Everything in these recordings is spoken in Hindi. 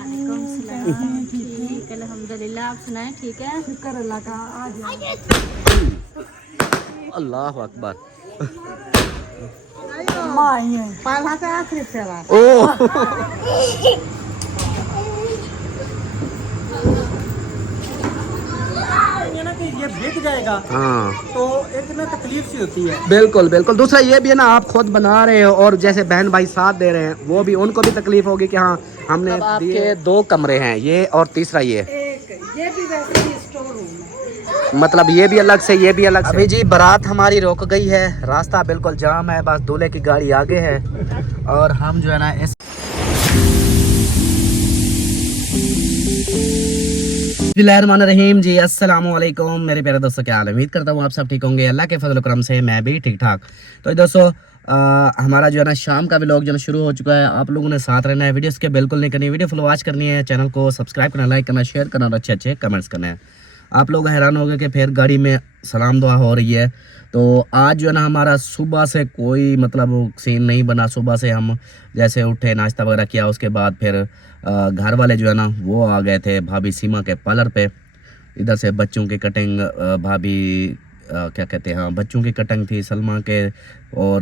वालेकुम सलाम। ठीक अल्हम्दुलिल्लाह, आप सुनाएं ठीक है? शुक्र अल्लाह का। आज अल्लाह अकबर। पहला से आखिरी से ये बिक जाएगा। हाँ तो एक ना तकलीफ सी होती है। बिल्कुल बिल्कुल। दूसरा ये भी है ना, आप खुद बना रहे हो और जैसे बहन भाई साथ दे रहे हैं, वो भी उनको भी तकलीफ होगी कि हाँ हमने आपके 2 कमरे हैं, ये और तीसरा ये भी वैसे ही स्टोर रूम है। मतलब ये भी अलग से, ये भी अलग से। अभी जी बारात हमारी रुक गई है, रास्ता बिल्कुल जाम है, बस दूल्हे की गाड़ी आगे है और हम जो है ना इस बिस्मिल्लाहिर्रहमानिर्रहीम जी। अस्सलाम वालेकुम मेरे प्यारे दोस्तों, क्या हाल है? उम्मीद करता हूँ आप सब ठीक होंगे। अल्लाह के फजल करम से मैं भी ठीक ठाक। तो दोस्तों हमारा जो है ना शाम का व्लॉग जो है शुरू हो चुका है। आप लोगों ने साथ रहना है, वीडियोस के बिल्कुल नहीं करनी, वीडियो फुल वॉच करनी है, चैनल को सब्सक्राइब करना, लाइक करना, शेयर करना और अच्छे अच्छे कमेंट्स करना है। आप लोग हैरान हो गए कि फिर गाड़ी में सलाम दुआ हो रही है। तो आज जो है ना हमारा सुबह से कोई मतलब सीन नहीं बना। सुबह से हम जैसे उठे, नाश्ता वगैरह किया, उसके बाद फिर घर वाले जो है ना वो आ गए थे भाभी सीमा के पार्लर पे। इधर से बच्चों की कटिंग भाभी क्या कहते हैं, हाँ बच्चों की कटिंग थी सलमा के, और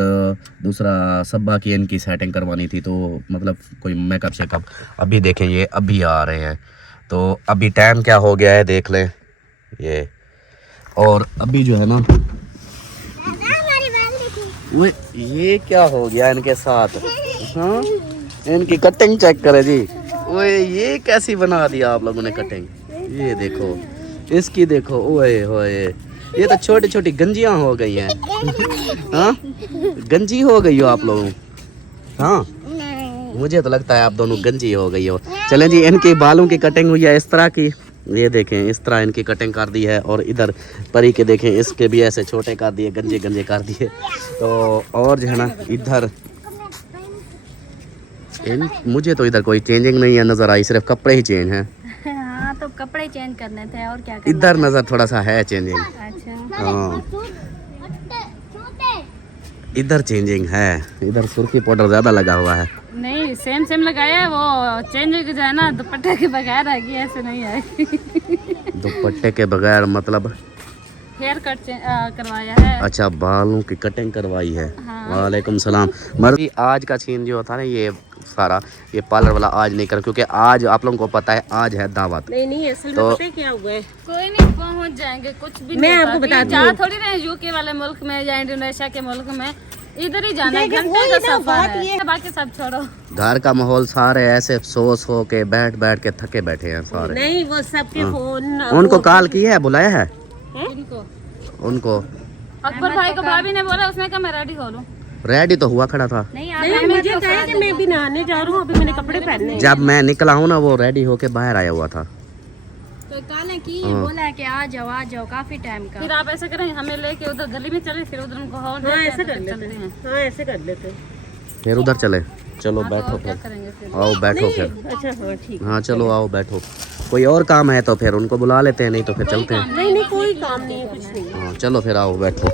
दूसरा सब्बा की इनकी सेटिंग करवानी थी। तो मतलब कोई मेकअप शेकअप। अभी देखें ये अभी आ रहे हैं, तो अभी टाइम क्या हो गया है देख लें ये। और अभी जो है ना ये क्या हो गया इनके साथ, हाँ इनकी कटिंग चेक करें जी। ओए ये कैसी बना दिया आप लोगों ने कटिंग, ये देखो इसकी देखो। ओए होए ये तो छोटी छोटी गंजियां हो गई हैं। हाँ गंजी हो गई हो आप लोग। हाँ मुझे तो लगता है आप दोनों गंजी हो गई हो। चलें जी, इनके बालों की कटिंग हुई है इस तरह की, ये देखें इस तरह इनकी कटिंग कर दी है। और इधर परी के देखें, इसके भी ऐसे छोटे कर दिए, गंजे गंजे कर दिए। तो और जो है ना इधर मुझे तो इधर कोई चेंजिंग नहीं है नज़र आई, सिर्फ कपड़े ही चेंज हैं। हाँ तो कपड़े चेंज करने थे और क्या करना। इधर नज़र थोड़ा सा है चेंजिंग। अच्छा हाँ इधर चेंजिंग है, इधर सुर्खी पाउडर ज़्यादा लगा हुआ है। नहीं सेम सेम लगाया है, वो चेंज जो है ना दुपट्टे के बगैर आएगी, ऐसे नहीं आएगी। दुपट्टे के बगैर मतलब हेयर कट करवाया है। अच्छा बालों की कटिंग करवाई है। हाँ। वालेकुम सलाम। मर्जी आज का सीन जो था ना ये सारा, ये पार्लर वाला आज नहीं कर, क्योंकि आज आप लोगों को पता है आज है दावत। नहीं असल में तो पता है क्या हुआ है? कोई नहीं पहुंच जाएंगे, कुछ भी मैं नहीं आपको बताती जा हूँ। थोड़ी रहे यूके वाले मुल्क में या इंडोनेशिया के मुल्क में, इधर ही जाना है, घंटे का सफर है, बाकी सब छोड़ो। घर का माहौल सारे ऐसे सो के बैठ बैठ के थके बैठे हैं सारे। नहीं वो सबके फोन उनको कॉल किया है, बुलाया है इनको उनको। अकबर भाई को भाभी ने बोला, उसने कहा मैं रेडी हो लूं। रेडी तो हुआ खड़ा था। नहीं नहीं मुझे कहा कि मैं भी नहाने जा रहा हूँ, अभी मैंने कपड़े पहनने हैं। जब मैं निकला हूँ ना वो रेडी होके बाहर आया हुआ था। तो काले की बोला है कि आ जाओ काफी टाइम का। फिर आप ऐसा करें, हमें लेके उधर गली में चले, फिर उधर उनको हॉल हाँ ऐसे कर लेते हैं। हाँ ऐसे कर लेते हैं। फिर उधर चले, चलो बैठो क्या फिर, करेंगे फिर? आओ बैठो फिर। अच्छा हाँ ठीक। हाँ चलो आओ बैठो, कोई और काम है तो फिर उनको बुला लेते हैं, नहीं तो फिर चलते हैं। नहीं कोई काम नहीं है, कुछ नहीं। हाँ चलो फिर आओ बैठो।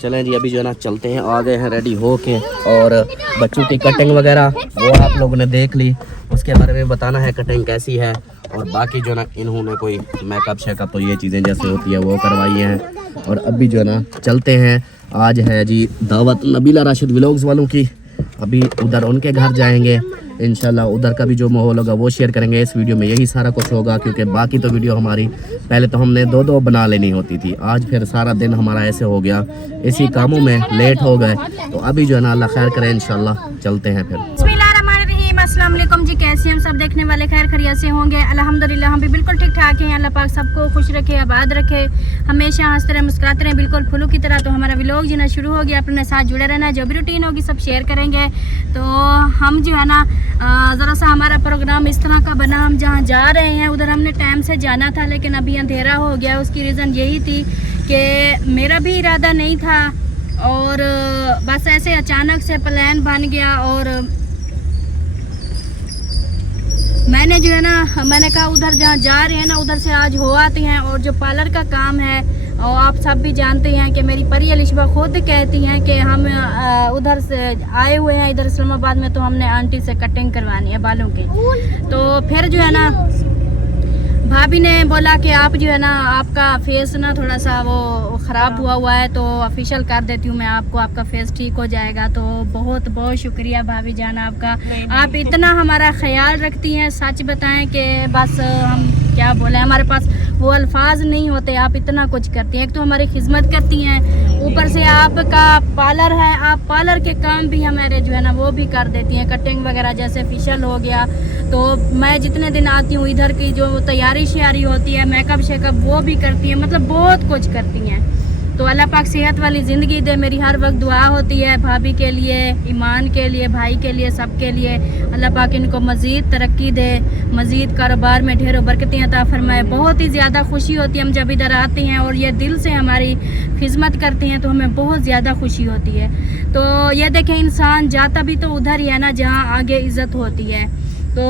चलें जी अभी जो है ना चलते हैं, आ गए हैं रेडी हो के। और बच्चों की कटिंग वगैरह वो आप लोगों ने देख ली, उसके बारे में बताना है कटिंग कैसी है। और बाकी जो है ना इन्होंने कोई मेकअप शेकअप तो ये चीज़ें जैसे होती है वो करवाई हैं। और अभी जो है ना चलते हैं, आज है जी दावत नबीला राशिद व्लॉग्स वालों की। अभी उधर उनके घर जाएंगे इंशाल्लाह, उधर का भी जो माहौल होगा वो शेयर करेंगे। इस वीडियो में यही सारा कुछ होगा, क्योंकि बाकी तो वीडियो हमारी पहले तो हमने 2-2 बना लेनी होती थी, आज फिर सारा दिन हमारा ऐसे हो गया, इसी कामों में लेट हो गए। तो अभी जो है ना अल्लाह खैर करे, इंशाल्लाह चलते हैं फिर। बिस्मिल्लाहिर्रहमानिर्रहीम, अस्सलाम वालेकुम जी। कैसे हम सब देखने वाले खैर खैरियत से होंगे? अल्हम्दुलिल्लाह हम भी बिल्कुल ठीक ठाक हैं। अल्लाह पाक सबको खुश रखे, आबाद रखे, हमेशा हंसते रहे, मुस्कुराते रहे, बिल्कुल फूलों की तरह। तो हमारा व्लॉग जो ना शुरू हो गया, अपने साथ जुड़े रहना, जो भी रूटीन होगी सब शेयर करेंगे। तो हम जो है ना ज़रा सा हमारा प्रोग्राम इस तरह का बना, हम जहाँ जा रहे हैं उधर हमने टाइम से जाना था, लेकिन अभी अंधेरा हो गया। उसकी रीज़न यही थी कि मेरा भी इरादा नहीं था, और बस ऐसे अचानक से प्लान बन गया। और मैंने जो है ना मैंने कहा उधर जहाँ जा रहे हैं ना उधर से आज हो आते हैं। और जो पार्लर का काम है, और आप सब भी जानते हैं कि मेरी परी अलिशबा खुद कहती हैं कि हम उधर से आए हुए हैं इधर इस्लामाबाद में, तो हमने आंटी से कटिंग करवानी है बालों की। तो फिर जो है ना भाभी ने बोला कि आप जो है ना आपका फेस ना थोड़ा सा वो ख़राब हुआ है तो ऑफिशियल कर देती हूँ मैं आपको, आपका फेस ठीक हो जाएगा। तो बहुत बहुत शुक्रिया भाभी जान आपका, आप इतना हमारा ख्याल रखती हैं। सच बताएं कि बस हम क्या बोले, हमारे पास वो अल्फाज नहीं होते, आप इतना कुछ करती हैं। एक तो हमारी खिदमत करती हैं, ऊपर से आपका पार्लर है, आप पार्लर के काम भी हमारे जो है ना वो भी कर देती हैं, कटिंग वगैरह जैसे फेशियल हो गया। तो मैं जितने दिन आती हूँ इधर की जो तैयारी श्यारी होती है, मेकअप शेकअप वो भी करती हैं, मतलब बहुत कुछ करती हैं। तो अल्लाह पाक सेहत वाली ज़िंदगी दे, मेरी हर वक्त दुआ होती है भाभी के लिए, ईमान के लिए, भाई के लिए, सब के लिए। अल्लाह पाक इनको मज़ीद तरक्की दे, मज़ीद कारोबार में ढेरों बरकतें अता फरमाए। बहुत ही ज़्यादा खुशी होती है हम जब इधर आते हैं और ये दिल से हमारी खिदमत करते हैं तो हमें बहुत ज़्यादा खुशी होती है। तो ये देखें, इंसान जाता भी तो उधर ही है ना जहाँ आगे इज़्ज़त होती है। तो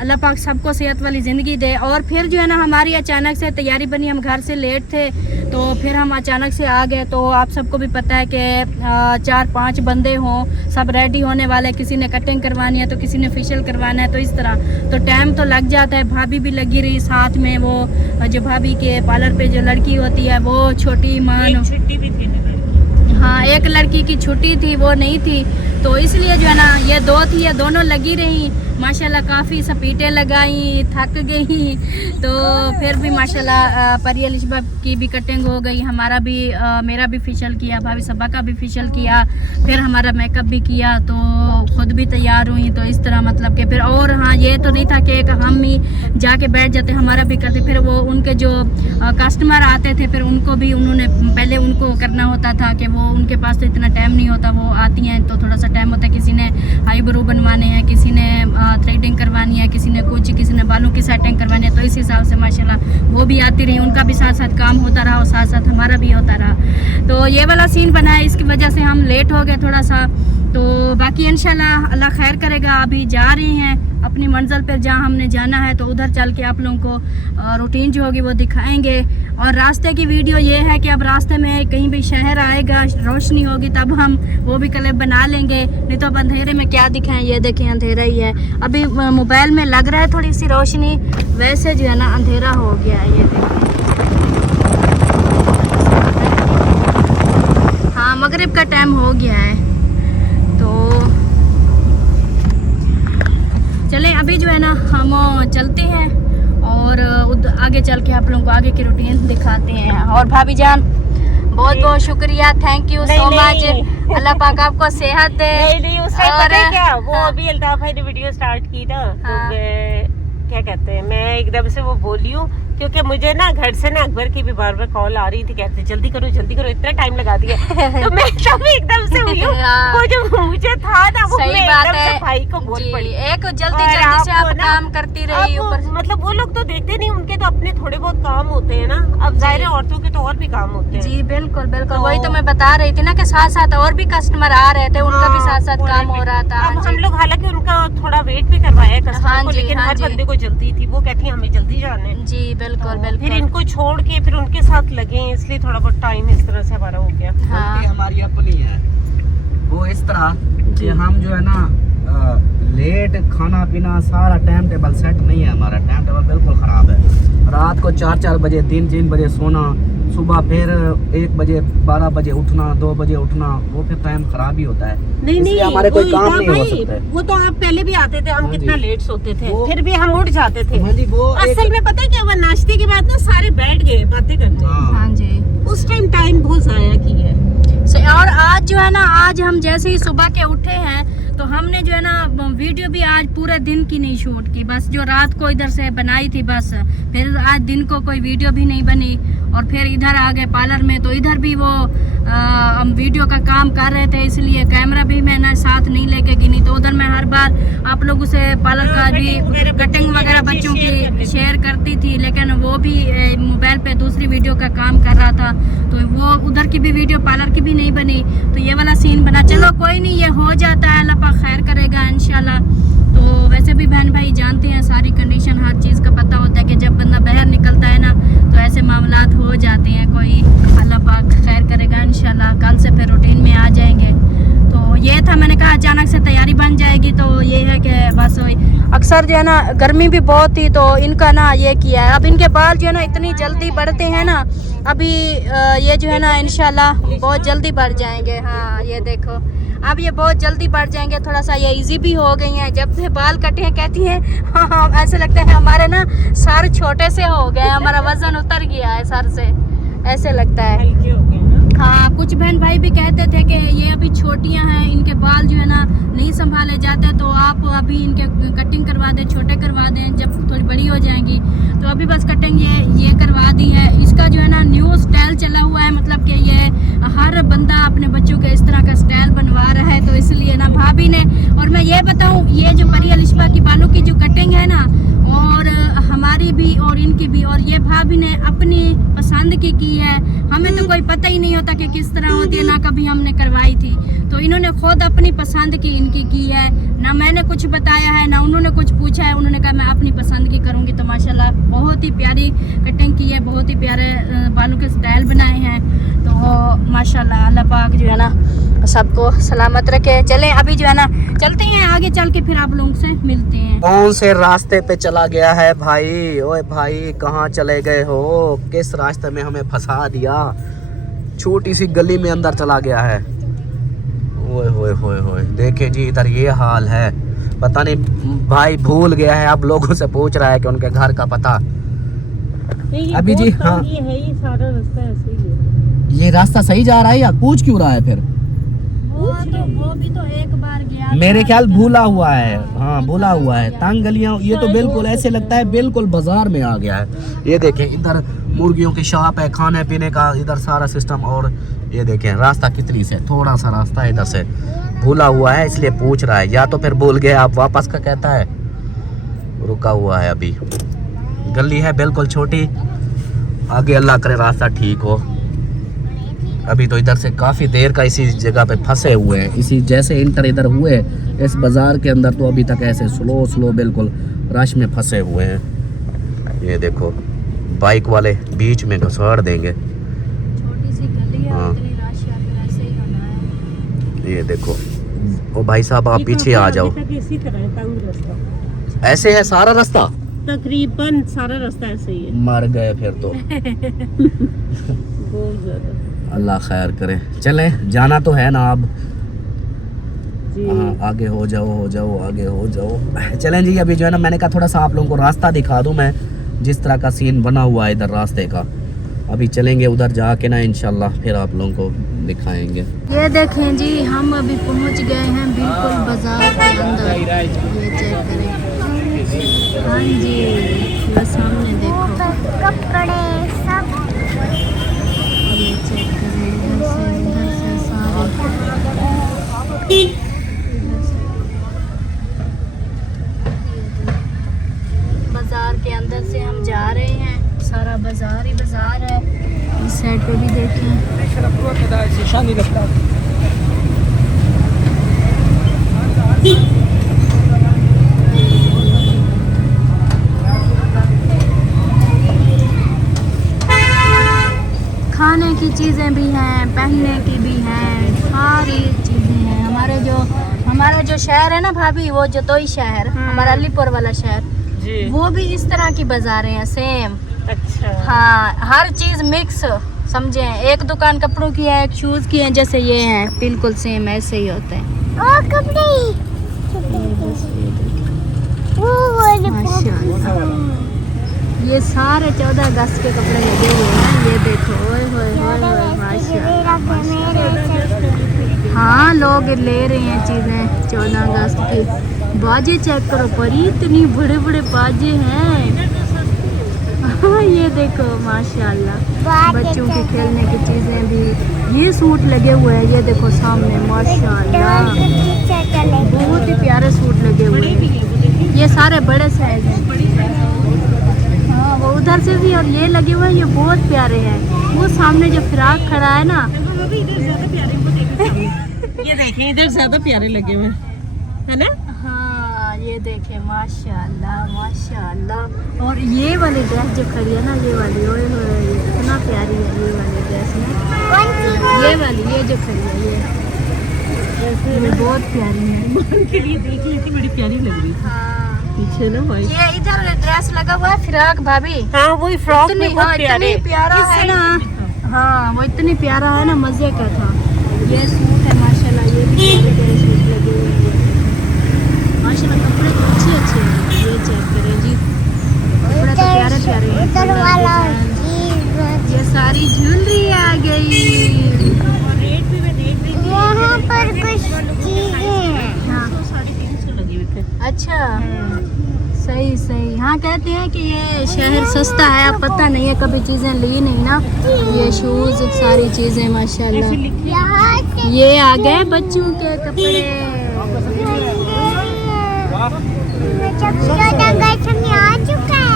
अल्लाह पाक सबको सेहत वाली ज़िंदगी दे। और फिर जो है ना हमारी अचानक से तैयारी बनी, हम घर से लेट थे तो फिर हम अचानक से आ गए। तो आप सबको भी पता है कि 4-5 बंदे हों, सब रेडी होने वाले, किसी ने कटिंग करवानी है तो किसी ने फेशियल करवाना है, तो इस तरह तो टाइम तो लग जाता है। भाभी भी लगी रही साथ में, वो जो भाभी के पार्लर पे जो लड़की होती है वो छोटी ईमान, छुट्टी भी थी, हाँ एक लड़की की छुट्टी थी वो नहीं थी, तो इसलिए जो है ना ये 2 थी, ये दोनों लगी रही माशाल्लाह, काफ़ी सपीटें लगाई, थक गई। तो फिर भी माशाल्लाह परियल इशबा की भी कटिंग हो गई, हमारा भी मेरा भी फेशियल किया, भाभी सबा का भी फेशियल किया, फिर हमारा मेकअप भी किया, तो खुद भी तैयार हुई। तो इस तरह मतलब कि फिर और हाँ ये तो नहीं था कि हम ही जाके बैठ जाते, हमारा भी करते, फिर वो उनके जो कस्टमर आते थे फिर उनको भी उन्होंने पहले उनको करना होता था कि वो उनके पास तो इतना टाइम नहीं होता, वो आती हैं तो थोड़ा सा टाइम होता है, किसी ने आईब्रो बनवाने हैं, किसी ने थ्रेडिंग करवानी है, किसी ने कुछ, किसी ने बालों की सेटिंग करवानी है। तो इस हिसाब से माशाल्लाह वो भी आती रही, उनका भी साथ साथ काम होता रहा और साथ साथ हमारा भी होता रहा। तो ये वाला सीन बना है, इसकी वजह से हम लेट हो गए थोड़ा सा। तो बाकी इंशाल्लाह अल्लाह खैर करेगा। अभी जा रहे हैं अपनी मंजिल पर जहाँ हमने जाना है, तो उधर चल के आप लोगों को रूटीन जो होगी वो दिखाएंगे। और रास्ते की वीडियो ये है कि अब रास्ते में कहीं भी शहर आएगा, रोशनी होगी तब हम वो भी क्लिप बना लेंगे, नहीं तो अब अंधेरे में क्या दिखाएं। ये देखें अंधेरा ही है, अभी मोबाइल में लग रहा है थोड़ी सी रोशनी, वैसे जो है ना अंधेरा हो गया है। ये देखें, हाँ मगरिब का टाइम हो गया है। तो चलें अभी जो है ना हम चलते हैं और आगे चल के आप लोगों को आगे की रूटीन दिखाते हैं। और भाभी जान बहुत बहुत शुक्रिया, थैंक यू सो मच। अल्लाह पाक आपको सेहत दे। नहीं उस टाइम पता है क्या, वो अभी अल्ताफ भाई ने वीडियो स्टार्ट की ना, तो मैं क्या कहते हैं, मैं एकदम से वो बोली हूँ क्योंकि मुझे ना घर से ना अकबर की भी बार बार कॉल आ रही थी, कहते जल्दी करो इतना टाइम लगा दिया। तो मैं तभी एकदम से हुई हूँ, वो जो मुझे था ना वो मैं एकदम से भाई को बोल पड़ी। एक जल्दी से आप काम करती रही, ऊपर मतलब वो लोग तो देखते नहीं, उनके तो अपने थोड़े बहुत काम होते हैं ना, अब जाहिर है औरतों के तो और भी काम होते हैं। जी बिल्कुल बिल्कुल, वही तो मैं बता रही थी ना कि साथ साथ और भी कस्टमर आ रहे थे, उनका भी साथ साथ काम हो रहा था। अब हम लोग हालांकि उनका थोड़ा वेट भी करवाया कस्टमर को, लेकिन हर बंदे को जल्दी थी, वो कहती है हमें जल्दी जाना है। जी बिल्कुल बिल्कुल, फिर इनको छोड़ के फिर उनके साथ लगे, इसलिए थोड़ा बहुत टाइम इस तरह से हमारा हो गया। हाँ। हमारी अपनी है वो इस तरह कि हम जो है ना लेट खाना पीना सारा टाइम टेबल सेट नहीं है, हमारा टाइम टेबल बिल्कुल ख़राब है। रात को 4-4 बजे 3-3 बजे सोना, सुबह फिर 1 बजे 12 बजे उठना, 2 बजे उठना, वो फिर टाइम खराब ही होता है। नहीं हमारे कोई काम नहीं हो सकता। वो तो आप पहले भी आते थे, हम हाँ कितना लेट सोते थे, फिर भी हम उठ जाते थे। हाँ जी, वो असल में पता है क्या हुआ, नाश्ते के बाद ना सारे बैठ गए बातें करने। हाँ जी, उस टाइम बहुत ज़ाया की है। और आज जो है ना, आज हम जैसे ही सुबह के उठे हैं तो हमने जो है ना वीडियो भी आज पूरे दिन की नहीं शूट की, बस जो रात को इधर से बनाई थी बस, फिर आज दिन को कोई वीडियो भी नहीं बनी। और फिर इधर आ गए पार्लर में, तो इधर भी वो हम वीडियो का काम कर रहे थे, इसलिए कैमरा भी मैं ना साथ नहीं लेके गिनी। तो उधर मैं हर बार आप लोगों से पार्लर का भी कटिंग वगैरह बच्चों की शेयर करती थी, लेकिन वो भी मोबाइल पे दूसरी वीडियो का काम कर रहा था, तो वो उधर की भी वीडियो पार्लर की भी नहीं बनी। तो ये वाला सीन बना, चलो कोई नहीं, ये हो जाता है, अल्लाह पाक खैर करेगा इंशाल्लाह। तो वैसे भी बहन भाई जानते हैं सारी कंडीशन, हर चीज़ का पता होता है कि जब बंदा बाहर निकलता है ना तो ऐसे मामलात हो जाते हैं। कोई अल्लाह पाक खैर करेगा इंशाल्लाह, कल से फिर रूटीन में आ जाएंगे। तो ये था, मैंने कहा अचानक से तैयारी बन जाएगी, तो ये है कि बस अक्सर इधर जो है ना गर्मी भी बहुत थी, तो इनका ना ये किया है। अब इनके बाल जो है ना इतनी जल्दी बढ़ते हैं ना, अभी ये जो है ना इंशाल्लाह बहुत जल्दी बढ़ जाएंगे। हाँ ये देखो, अब ये बहुत जल्दी बढ़ जाएंगे। थोड़ा सा ये इजी भी हो गई हैं। जब से बाल कटे हैं कहती हैं हाँ, ऐसे लगता है हमारे ना सर छोटे से हो गए, हमारा वजन उतर गया है सर से, ऐसे लगता है। हल्के हो गए ना। हाँ, कुछ बहन भाई भी कहते थे कि ये अभी छोटियां हैं, इनके बाल जो है ना नहीं संभाले जाते, तो आप अभी इनके कटिंग करवा दें, छोटे करवा दें, जब थोड़ी बड़ी हो जाएंगी। तो अभी बस कटिंग ये करवा दी है। इसका जो है ना न्यू स्टाइल चला हुआ है, मतलब कि ये हर बंदा अपने बच्चों के इस तरह का स्टाइल बनवा रहा है, तो इसलिए ना भाभी ने, और मैं ये बताऊं, ये जो परी अलिशबा की बालों की जो कटिंग है ना, और हमारी भी और इनकी भी, और ये भाभी ने अपनी पसंद की है। हमें तो कोई पता ही नहीं होता कि किस तरह होती है, ना कभी हमने करवाई थी। तो इन्होंने खुद अपनी पसंद की इनकी की है, ना मैंने कुछ बताया है ना उन्होंने कुछ पूछा है। उन्होंने कहा मैं अपनी पसंद की करूँगी। तो माशाल्लाह बहुत ही प्यारी कटिंग की है, बहुत ही प्यारे बालों के स्टाइल बनाए हैं। तो माशाल्लाह अल्लाह पाक जो है ना सबको सलामत रखे। चलें अभी जो है ना चलते हैं आगे, चल के फिर आप लोगों से मिलते हैं। कौन से रास्ते पे चला गया है भाई? ओए भाई कहाँ चले गए हो? किस रास्ते में हमें फंसा दिया? छोटी सी गली में अंदर चला गया है। ओए होए होए होए, देखे जी इधर ये हाल है। पता नहीं भाई भूल गया है, अब लोगों से पूछ रहा है कि उनके घर का पता। अभी जी हाँ, ये है, ये सारा रास्ता ऐसे ही है। ये रास्ता सही जा रहा है या पूछ क्यों रहा है फिर? वो भी तो एक बार गया मेरे ख्याल भूला हुआ है। हाँ भूला हुआ है। तंग गलियां, ये तो बिल्कुल ऐसे लगता है बिल्कुल बाजार में आ गया है। ये देखें इधर मुर्गियों की शॉप है, खाने पीने का इधर सारा सिस्टम। और ये देखें रास्ता कितनी से, थोड़ा सा रास्ता है इधर से, भूला हुआ है इसलिए पूछ रहा है। या तो फिर भूल गया आप वापस का कहता है, रुका हुआ है। अभी गली है बिल्कुल छोटी, आगे अल्लाह करे रास्ता ठीक हो। अभी तो इधर से काफ़ी देर का इसी जगह पे फंसे हुए हैं। इसी जैसे इंटर इधर हुए इस बाज़ार के अंदर, तो अभी तक ऐसे स्लो बिल्कुल रश में फंसे हुए हैं। ये देखो बाइक वाले बीच में घुसाड़ देंगे। छोटी सी गली है, हाँ। इतनी रश है, फिर ऐसे ही होना है। ये देखो, ओ भाई साहब आप पीछे आ जाओ। अभी तक इसी तरह है, तंग रास्ता, ऐसे है सारा रास्ता, तकरीबन सारा रास्ता ऐसे ही है। मर गए फिर तो। बहुत ज्यादा। अल्लाह खैर करे। चलें जाना तो है ना अब। जी। हाँ आगे हो जाओ आगे हो जाओ। चलें जी, अभी जो है ना मैंने कहा थोड़ा सा आप लोगों को रास्ता दिखा दूं मैं, जिस तरह का सीन बना हुआ है इधर रास्ते का। अभी चलेंगे उधर जाके ना इंशाल्लाह फिर आप लोगों को दिखाएंगे। ये देखें जी, हम अभी पहुंच गए हैं बिल्कुल बाजार के अंदर। ये चेक करें। हाँ जी, ये सामने देखो कपड़े सब। ये चेक करें, इधर से सारे। बाजार के अंदर से हम जा रहे हैं, सारा बाजार ही बाजार है। इस साइड पे भी देखें। खाने की चीज़ें भी हैं, पहनने की भी हैं, सारी चीज़ें हैं। हमारा जो शहर है ना भाभी, वो जतोई शहर, हमारा अलीपुर वाला शहर, जी। वो भी इस तरह की बाजारें हैं सेम। अच्छा। हाँ, हर चीज़ मिक्स समझे। एक दुकान कपड़ों की है, एक शूज़ की है, जैसे ये हैं बिल्कुल सेम ऐसे ही होते हैं। और कपड़े ये सारे 14 अगस्त के कपड़े लगे हुए हैं। ये देखो, ओए होए होए होए, माशाल्लाह। हाँ, लोग ले रहे हैं चीज़ें 14 अगस्त की। बाजे चेक करो परी, इतनी बड़े बड़े बाजे हैं। हाँ, ये देखो माशाल्लाह, बच्चों के खेलने की चीज़ें भी। ये सूट लगे हुए हैं, ये देखो सामने माशाल्लाह, बहुत ही प्यारे सूट लगे हुए हैं। ये सारे बड़े साइज हैं। हाँ, वो उधर से भी, और ये लगे हुए हैं, ये बहुत प्यारे हैं। वो सामने जो फ्राक खड़ा है ना, ये देखें इधर ज्यादा प्यारे लगे हुए है ना। हाँ, ये देखें माशाल्लाह माशाल्लाह। और ये वाली ड्रेस जो खड़ी है ना, ये वाली, ओए होए, ये इतना प्यारी है ये वाली ड्रेस ना। ये वाली, ये जो खड़ी है, ये बहुत प्यारी है। के लिए देख लेती, बड़ी प्यारी लग रही थी। हाँ, पीछे ना भाई। ये इधर ड्रेस लगा हुआ है फिराक भाभी, हाँ वही फ्रॉक में बहुत प्यारे। इतनी प्यारा है ना, हाँ वो इतनी प्यारा है ना, मजे का था। ये सूट है माशाल्लाह, ये भी प्यारे सूट लगे हुए हैं माशाल्लाह, कपड़े तो अच्छे अच्छे हैं। ये चेक करें जी, कपड़े तो प्यारे प्यारे हैं। ये सारी ज्वेलरी आ गई। रेट भी मैं देख रही थी, वहाँ पर कुछ चीजें हैं। हाँ 350 लगी हुई थी। अच्छा, सही सही। हाँ कहते हैं कि ये शहर सस्ता है, अब पता नहीं है, कभी चीज़ें ली नहीं ना। ये शूज़ सारी चीज़ें माशाल्लाह। यहाँ से ये आ गए बच्चों के कपड़े। जंगल में आ चुका है,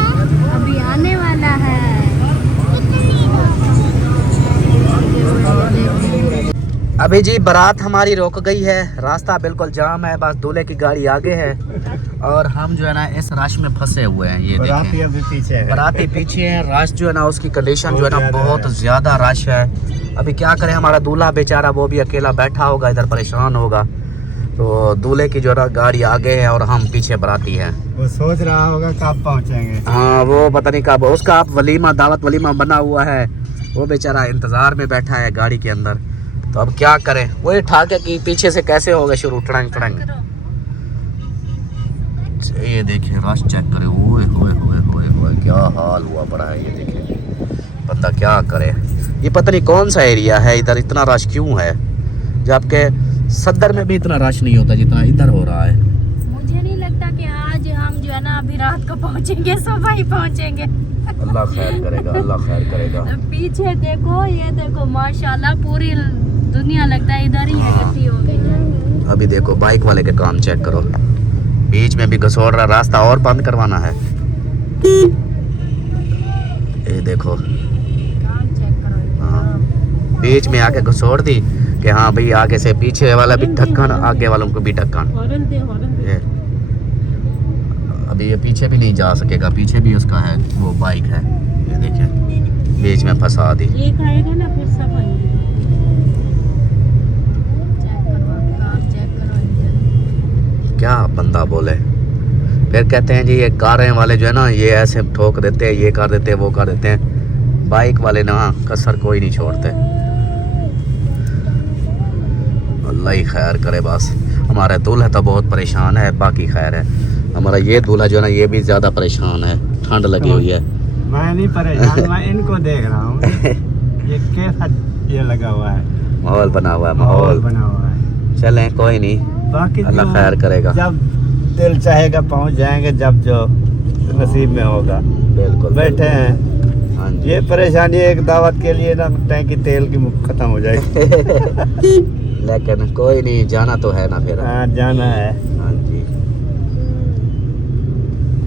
अभी आने वाला है। अभी जी बारात हमारी रुक गई है, रास्ता बिल्कुल जाम है, बस दूल्हे की गाड़ी आगे है और हम जो है ना इस रश में फंसे हुए हैं। ये देखें, अभी पीछे है। बाराती पीछे है, रश जो है ना उसकी कंडीशन जो है ना बहुत ज़्यादा रश है। अभी क्या करें, हमारा दूल्हा बेचारा वो भी अकेला बैठा होगा, इधर परेशान होगा। तो दूल्हे की जो है ना गाड़ी आगे है और हम पीछे बाराती है। वो सोच रहा होगा कब पहुंचेंगे। हाँ वो पता नहीं कब, उसका आप वलीमा दावत वलीमा बना हुआ है, वो बेचारा इंतज़ार में बैठा है गाड़ी के अंदर। तो अब क्या करें, वही ठाके कि पीछे से कैसे होगा शुरू, टड़ंग टड़ंग। ये देखिए रश चेक करें, ओए होए होए होए होए क्या हाल हुआ पड़ा है। ये देखिए बंदा क्या करे, ये पता नहीं कौन सा एरिया है, इधर इतना रश क्यों है, जबकि सदर में भी इतना रश नहीं होता जितना इधर हो रहा है। मुझे नहीं लगता कि आज हम जो है ना अभी रात को पहुंचेंगे, सुबह ही पहुंचेंगे। अल्लाह खैर करेगा, अल्लाह खैर करेगा। पीछे देखो, ये देखो माशाल्लाह पूरी दुनिया लगता है इधर ही इकट्ठी हो गई है। अभी देखो बाइक वाले के काम चेक करो, बीच में भी घसोड़ रहा, रास्ता और बंद करवाना है। ये देखो, काम चेक करो। हाँ, बीच में आके घसोड़ दी कि हाँ भाई आगे से पीछे वाला भी ढक्कन, आगे वालों को भी ढक्कन। हॉर्न दे, हॉर्न दे। ये अभी ये पीछे भी नहीं जा सकेगा, पीछे भी उसका है वो बाइक है। ये देखिए बीच में फंसा दी। एक आएगा ना फिर सब आएंगे। चेक करो, काम चेक करो। क्या बंदा बोले, फिर कहते हैं जी ये कारें वाले जो है ना ये ऐसे ठोक देते हैं, ये कर देते हैं, वो कर देते हैं। बाइक वाले ना कसर कोई नहीं छोड़ते। अल्लाह ही खैर करे बस। हमारा दूल्हा तो बहुत परेशान है, बाकी खैर है। हमारा ये दूल्हा जो है ना ये भी ज़्यादा परेशान है, ठंड लगी हुई है। मैं नहीं परेशान, मैं इनको देख रहा हूँ ये कैसा ये लगा हुआ है, माहौल बना हुआ है, माहौल माहौल। बना हुआ है। चलें कोई नहीं, बाकी अल्लाह जो खैर करेगा। जब दिल चाहेगा पहुंच जाएंगे, जब जो नसीब में होगा। बिल्कुल बैठे हैं, हाँ जी। ये परेशानी एक दावत के लिए ना टैंकी तेल की खत्म हो जाएगी। लेकिन कोई नहीं, जाना तो है ना फिर। हाँ जाना है। हाँ जी,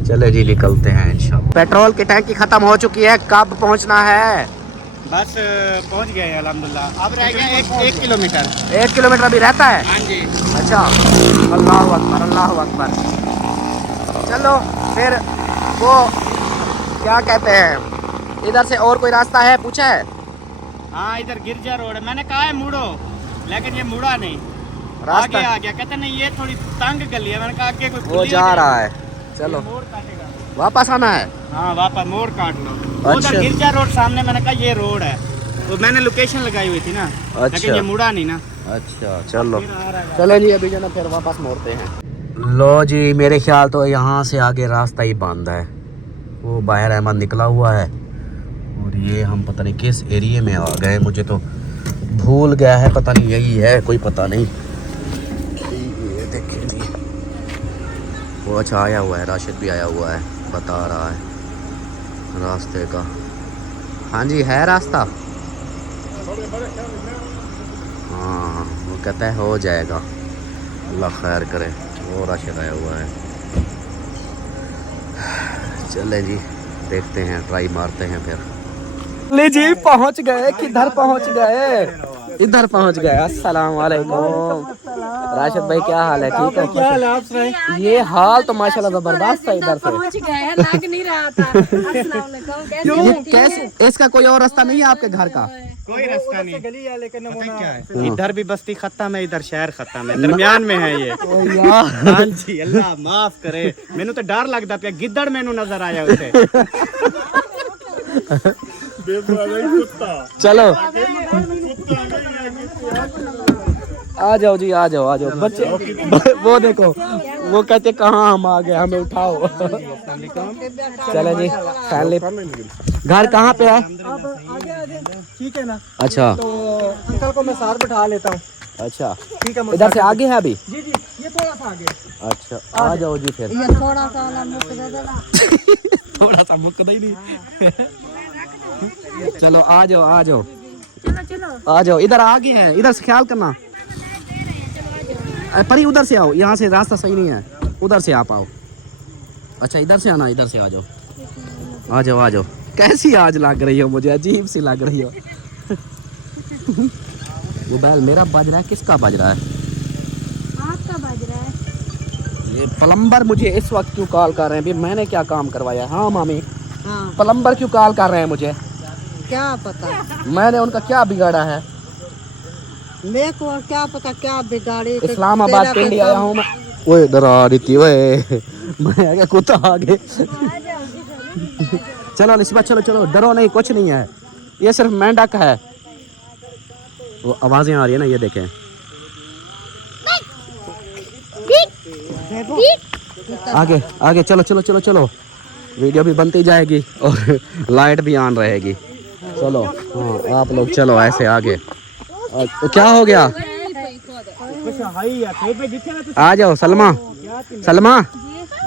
चले जी निकलते हैं इंशाल्लाह। पेट्रोल की टैंकी खत्म हो चुकी है, कब पहुंचना है? बस पहुंच गए अल्हम्दुलिल्लाह। अब रह गया 1 किलोमीटर। 1 किलोमीटर अभी रहता है। हाँ जी। अच्छा, अल्लाह अकबर, अल्लाह अकबर। चलो फिर वो क्या कहते हैं, इधर से और कोई रास्ता है, पूछा है? हाँ इधर गिरजा रोड है, मैंने कहा है मुड़ो, लेकिन ये मुड़ा नहीं, रास्ता आगे आ गया। कहते नहीं ये थोड़ी तंग गली है, मैंने कहा आगे कोई वो खुली जा है, रहा है। चलो मोड़ काटेगा। वापस आना है। हाँ वापस मोड़ काट लो। अच्छा। उधर गिरजा रोड सामने, मैंने कहा ये रोड है, तो मैंने लोकेशन लगाई हुई थी ना। अच्छा। लेकिन ये मुड़ा नहीं ना। अच्छा चलो, फिर आ रहा है। चलो जी अभी जो ना फिर वापस मोड़ते हैं। लो जी, मेरे ख्याल तो यहाँ से आगे रास्ता ही बंद है, वो बाहर अहमद निकला हुआ है और ये हम पता नहीं किस एरिया में आ गए, मुझे तो भूल गया है, पता नहीं यही है, कोई पता नहीं। ये देखिए जी, वो अच्छा आया हुआ है, राशिद भी आया हुआ है, बता रहा है रास्ते का। हाँ जी है रास्ता, हाँ वो कहता है हो जाएगा, अल्लाह खैर करे। वो राशिद आया हुआ है, चले जी देखते हैं, ट्राई मारते हैं फिर। ले जी पहुंच गए, किधर पहुंच गए? इधर पहुंच गए। अस्सलाम वालेकुम राशिद भाई, क्या हाल है? ठीक है? क्या हाल है आप? ये हाल तो माशाल्लाह जबरदस्त है इधर से। पहुंच गए हैं, लग नहीं रहा था। अस्सलाम वालेकुम, कैसे हैं? कैसे, इसका कोई और रास्ता नहीं है आपके घर का? कोई रास्ता नहीं गली है, लेकिन क्या है इधर भी बस्ती खत्म है, इधर शहर खत्म है, दरमियान में है ये। हाँ जी, अल्लाह माफ करे, मैनू तो डर लगता पिया, गिद्दड़ मैनू नजर आया उसे। चलो आ जाओ जी, आ जाओ, आ जाओ बच्चे। वो देखो, वो कहते कहाँ हम आ गए, हमें उठाओ। चले जी, फैमिली। घर कहाँ पे है? ठीक है ना? अच्छा, तो अंकल को मैं साथ बैठा लेता हूँ। अच्छा, ठीक है, इधर से आगे है अभी? जी जी, ये थोड़ा सा आगे। अच्छा, आ जाओ जी फिर। थोड़ा सा थोड़ा सा मुक्का ही नहीं। चलो आ जाओ, आ जाओ, आ जाओ, इधर आगे हैं, इधर से ख्याल करना। परी उधर से आओ, यहाँ से रास्ता सही नहीं है, उधर से आप आओ। अच्छा, इधर से आना, इधर से आ जाओ, आ जाओ, आ जाओ। कैसी आज लग रही हो मुझे, अजीब सी लग रही हो। वो बैल मेरा बज रहा है, किसका बज रहा है? आपका बज रहा है। ये प्लम्बर मुझे इस वक्त क्यों कॉल कर रहे हैं? भी मैंने क्या काम करवाया? हाँ मामी, प्लम्बर क्यों कॉल कर रहे हैं मुझे? क्या पता, मैंने उनका क्या बिगाड़ा है? मेरे को क्या पता क्या बिगाड़ी। इस्लामाबाद पिंडी आया हूँ मैं। ओए डरा देती ओए, मैं क्या कुत्ता आ गए। चलो निस्बा, चलो चलो, डरो नहीं, कुछ नहीं है, ये सिर्फ मेंढक है। वो आवाजें आ रही है ना, ये देखें। आगे आगे चलो चलो चलो चलो, वीडियो भी बनती जाएगी और लाइट भी ऑन रहेगी। चलो हाँ, आप लोग चलो ऐसे आगे। तो क्या हो गया? आ जाओ सलमा, सलमा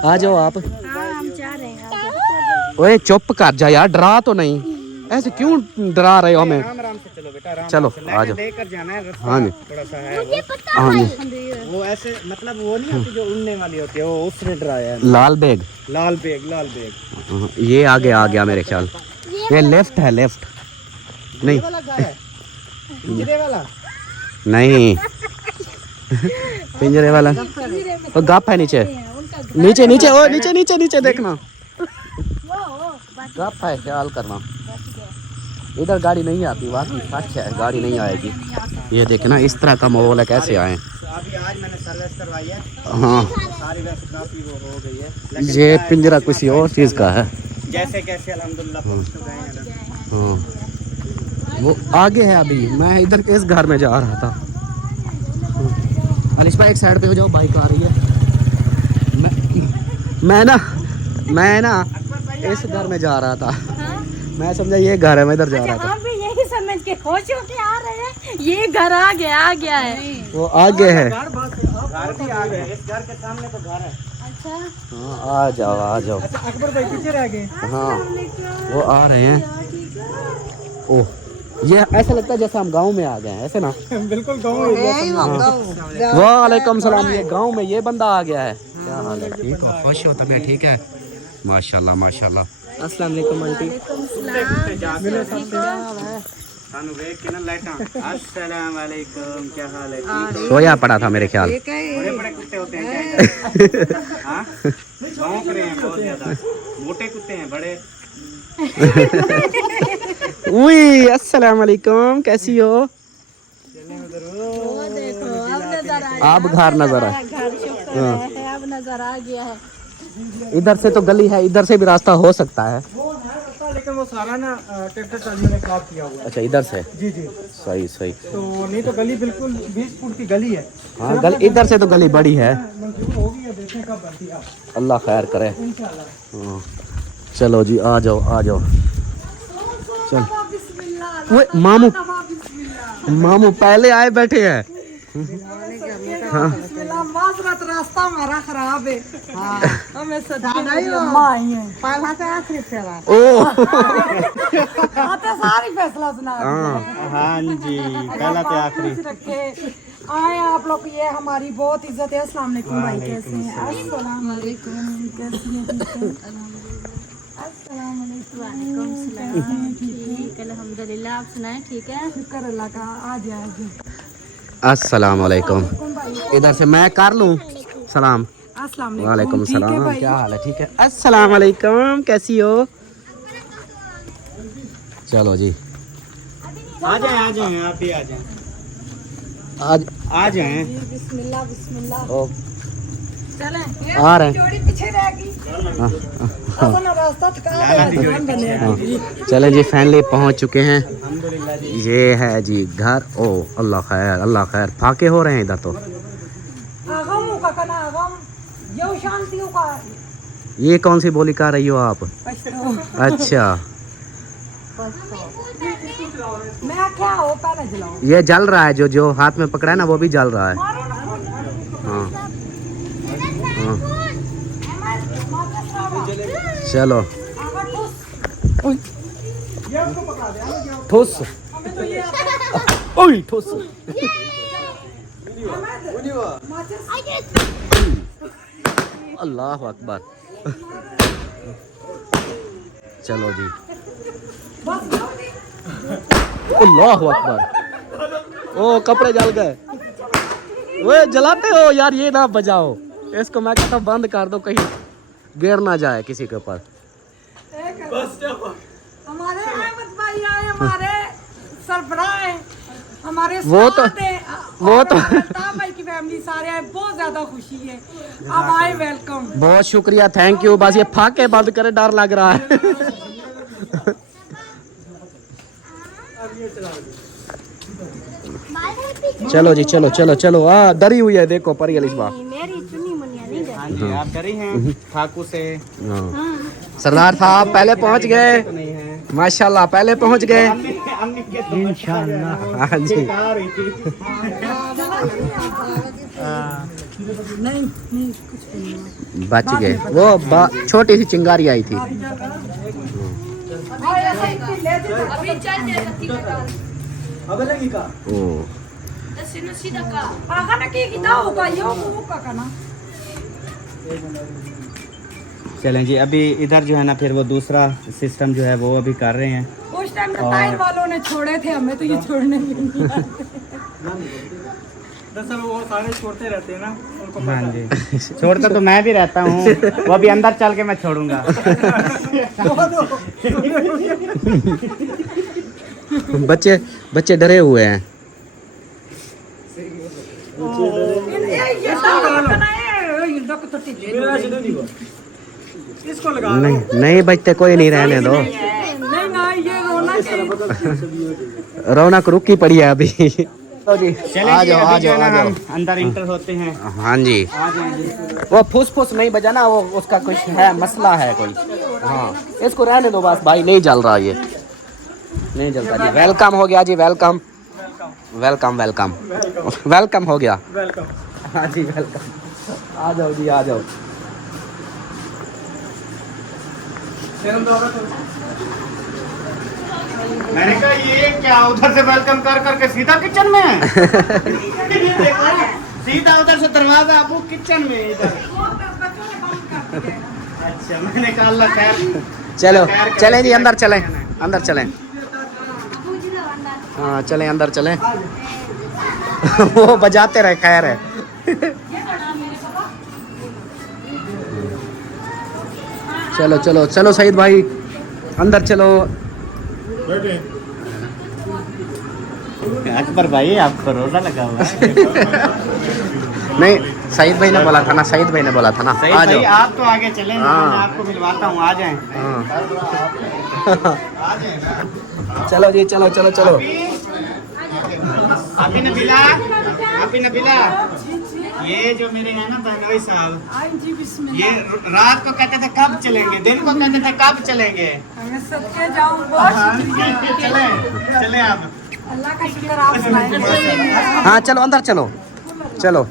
आ जाओ आप। हम चाह रहे हैं। ओए चुप कर जा यार, डरा तो नहीं, ऐसे क्यों डरा रहे हो हमें? आराम से चलो बेटा, आराम चलो से। आ जाओ। लेकर जाना है, रास्ता हाँ जी, थोड़ा सा है हाँ जी। वो ऐसे, मतलब वो नहीं होती जो उड़ने वाली होती है, वो उसने डराया है। लाल बैग, लाल बैग, लाल बैग। ये आगे आ गया मेरे ख्याल। ये लेफ्ट है, लेफ्ट नहीं, वाला घर है, पिंजरे वाला। नहीं पिंजरे वाला वो गप है नीचे, नीचे नीचे, ओ नीचे नीचे नीचे देखना, गप है, ख्याल करना। इधर गाड़ी नहीं आती, वाकई सच है, गाड़ी नहीं आएगी। ये देखना इस तरह का माहौल है, कैसे आए। अभी आज मैंने सर्विस करवाई है, हाँ, सारी वैसे काफी वो हो गई है। ये पिंजरा किसी और चीज़ का है। जैसे कैसे अल्हम्दुलिल्लाह पहुंच तो गए हैं ना। हाँ, वो आगे है। अभी मैं इधर के इस घर में जा रहा था। अनिश भाई एक साइड पे हो जाओ, बाइक आ रही है। मैं ना इस घर में जा रहा था, मैं समझा ये घर है, मैं इधर जा रहा था। हम भी यही समझ के खुश होके आ रहे हैं, ये घर आ गया है। वो आगे है। घर भी आ गए, इस घर के सामने तो घर है। अच्छा, हाँ आ जाओ, आ जाओ। अकबर भाई पीछे रह गए। हाँ वो आ रहे हैं। ओह, ये ऐसा लगता है जैसे हम गांव में आ गए हैं, ऐसे ना। बिल्कुल गाँव। वालेकुम सलाम। ये गांव में ये बंदा आ गया है। क्या हाल है? ठीक हो? खुश हो? तबीयत ठीक है? माशाल्लाह माशाल्लाह। अस्सलाम वालेकुम आंटी। सानू देख के ना लाइटां। अस्सलाम वालेकुम, क्या हाल है? सोया पड़ा था मेरे ख्याल। बड़े बड़े कुत्ते होते हैं क्या? हाँ, भौंक रहे हैं बहुत ज्यादा, मोटे कुत्ते हैं बड़े। उई, अस्सलाम वालेकुम, कैसी हो? आप घर नजर आए। अब नजर आ गया है। इधर से तो गली है, इधर से भी रास्ता हो सकता है। लेकिन वो सारा ना ट्रैक्टर ट्राली ने खराब किया हुआ है। अच्छा, इधर से? जी जी। सही सही। तो नहीं तो गली बिल्कुल 20 फुट की गली है। हाँ, गली इधर से तो गली बड़ी है। मंजूर होगी या देखें कब बनती है। अल्लाह खैर करे। इंशाल्लाह। हाँ, चलो जी, आ जाओ आ जाओ। चल, वो मामू, मामू पहले आए बैठे हैं। हाँ, रास्ता हमारा खराब है। हमें पहला से आखिरी फेरा ओ सारी फैसला सुना। हाँ जी, पहला तो आखिरी। रखे आए आप लोग, ये हमारी बहुत इज्जत है। अस्सलाम वालेकुम भाई, कैसे हैं? अस्सलाम वालेकुम, कैसे हैं? अस्सलाम वालेकुम, ठीक, अल्हम्दुलिल्लाह। आप सुनाएं, ठीक है? शुक्र अल्लाह का। आ जाएगी। अस्सलाम वालेकुम। इधर से मैं कर लूँ सलाम? अस्सलाम वालेकुम सलाम, क्या हाल है? ठीक है। अस्सलाम वालेकुम, कैसी हो? चलो जी, आ जाए आप भी आ जाए आज आ जाए बिस्मिल्लाह बिस्मिल्लाह ओ चलें ये आ रहे हैं। जोड़ी पीछे रहेगी अपना रास्ता थका है हाँ चलें जी फाइनली पहुंच चुके हैं। ये है जी घर। ओ अल्लाह खैर फाके हो रहे हैं इधर तो। आगम का कना आगम यो शांति का ये कौन सी बोली कर रही हो आप? पछतो अच्छा मैं क्या हो पहले जलाओ ये जल रहा है, जो हाथ में पकड़ा है ना वो भी जल रहा है। हाँ हाँ चलो ठुस ओए ठुस। अल्लाह अकबर। चलो जी अल्लाह अकबर। ओ कपड़े जल गए। वो जलाते हो यार, ये ना बजाओ इसको। मैं कहता हूँ बंद कर दो, कहीं गिर ना जाए किसी के ऊपर। हमारे अहमद भाई आए, हमारे सरबराह हैं, हमारे वो तो- साथ हैं, वो और तो- अल्ताफ भाई की फैमिली सारे आए, बहुत ज्यादा खुशी है। अब आए वेलकम। बहुत शुक्रिया, थैंक यू। बस ये फाके बंद करे, डर लग रहा है। चलो जी चलो चलो चलो। डरी हुई है देखो परी अलिशबा। मेरी चुन्नी मुनिया नहीं हाँ जी आप डरी हैं ठाकू से? सरदार साहब पहले पहुंच गए नहीं है माशाल्लाह, पहले पहुंच गए अम्मी के इंशाल्लाह। हाँ जी आ रही थी बच गए। वो छोटी सी चिंगारी आई थी। अब लगी का ओ आगा ना की किता होगा यो मुंह का कना। चलें जी अभी इधर जो है ना फिर वो दूसरा सिस्टम जो है वो अभी कर रहे हैं। उस टाइम तो ताहिर वालों ने छोड़े थे, हमें तो ये छोड़ने नहीं आते। दरअसल वो सारे छोड़ते रहते हैं ना उनको हाँ जी छोड़ता तो मैं भी रहता हूँ, वो अभी अंदर चल के मैं छोड़ूंगा। बच्चे डरे हुए हैं। ये सब कना है, ये दक तो टिले। इसको लगा नहीं बचते कोई नहीं, रहने दो। नहीं ना ये रोना के रौनक रुकी पड़ी है अभी। तो जी चलें आ जी जाओ आ अभी जो जाओ है आ ना जाओ। हम अंदर इंटर होते हैं। हाँ जी आ जाएं जी। वो फुस फुस नहीं बजाना, वो उसका कुछ है मसला है कोई। हाँ इसको रहने दो बस भाई, नहीं जल रहा ये, नहीं जलता जी। वेलकम हो गया जी, वेलकम वेलकम वेलकम वेलकम हो गया। वेलकम। हाँ जी वेलकम। आ जाओ जी आ जाओ। मैंने कहा ये क्या उधर से वेलकम कर करके सीधा किचन में है। सीधा उधर से दरवाजा आपको किचन में इधर। अच्छा मैंने कहा अल्लाह खैर। चलो चलें जी अंदर चलें, अंदर चलें। हाँ चलें अंदर चलें। वो बजाते रहे, खैर है। चलो चलो चलो सईद भाई अंदर चलो। अकबर भाई आपको रोजा लगा हुआ है। नहीं सईद भाई ने बोला था ना, सईद भाई ने बोला था ना। सही आ भाई जाओ। आप तो आगे चलें, हाँ। मैं आपको मिलवाता हूँ, आ जाएं। हाँ। चलो जी चलो चलो चलो। अभी नबीला, अभी नबीला, ये जो मेरे हैं ना बहनोई साहब, आई जी बिस्मिल्लाह। ये रात को कहते थे कब चलेंगे, दिन को कहते थे कब चलेंगे। हमें सबके जाऊं, बहुत शुक्रिया। चले चले आप। अल्लाह का शुक्र आप सुनाएं। हाँ चलो अंदर चलो चलो।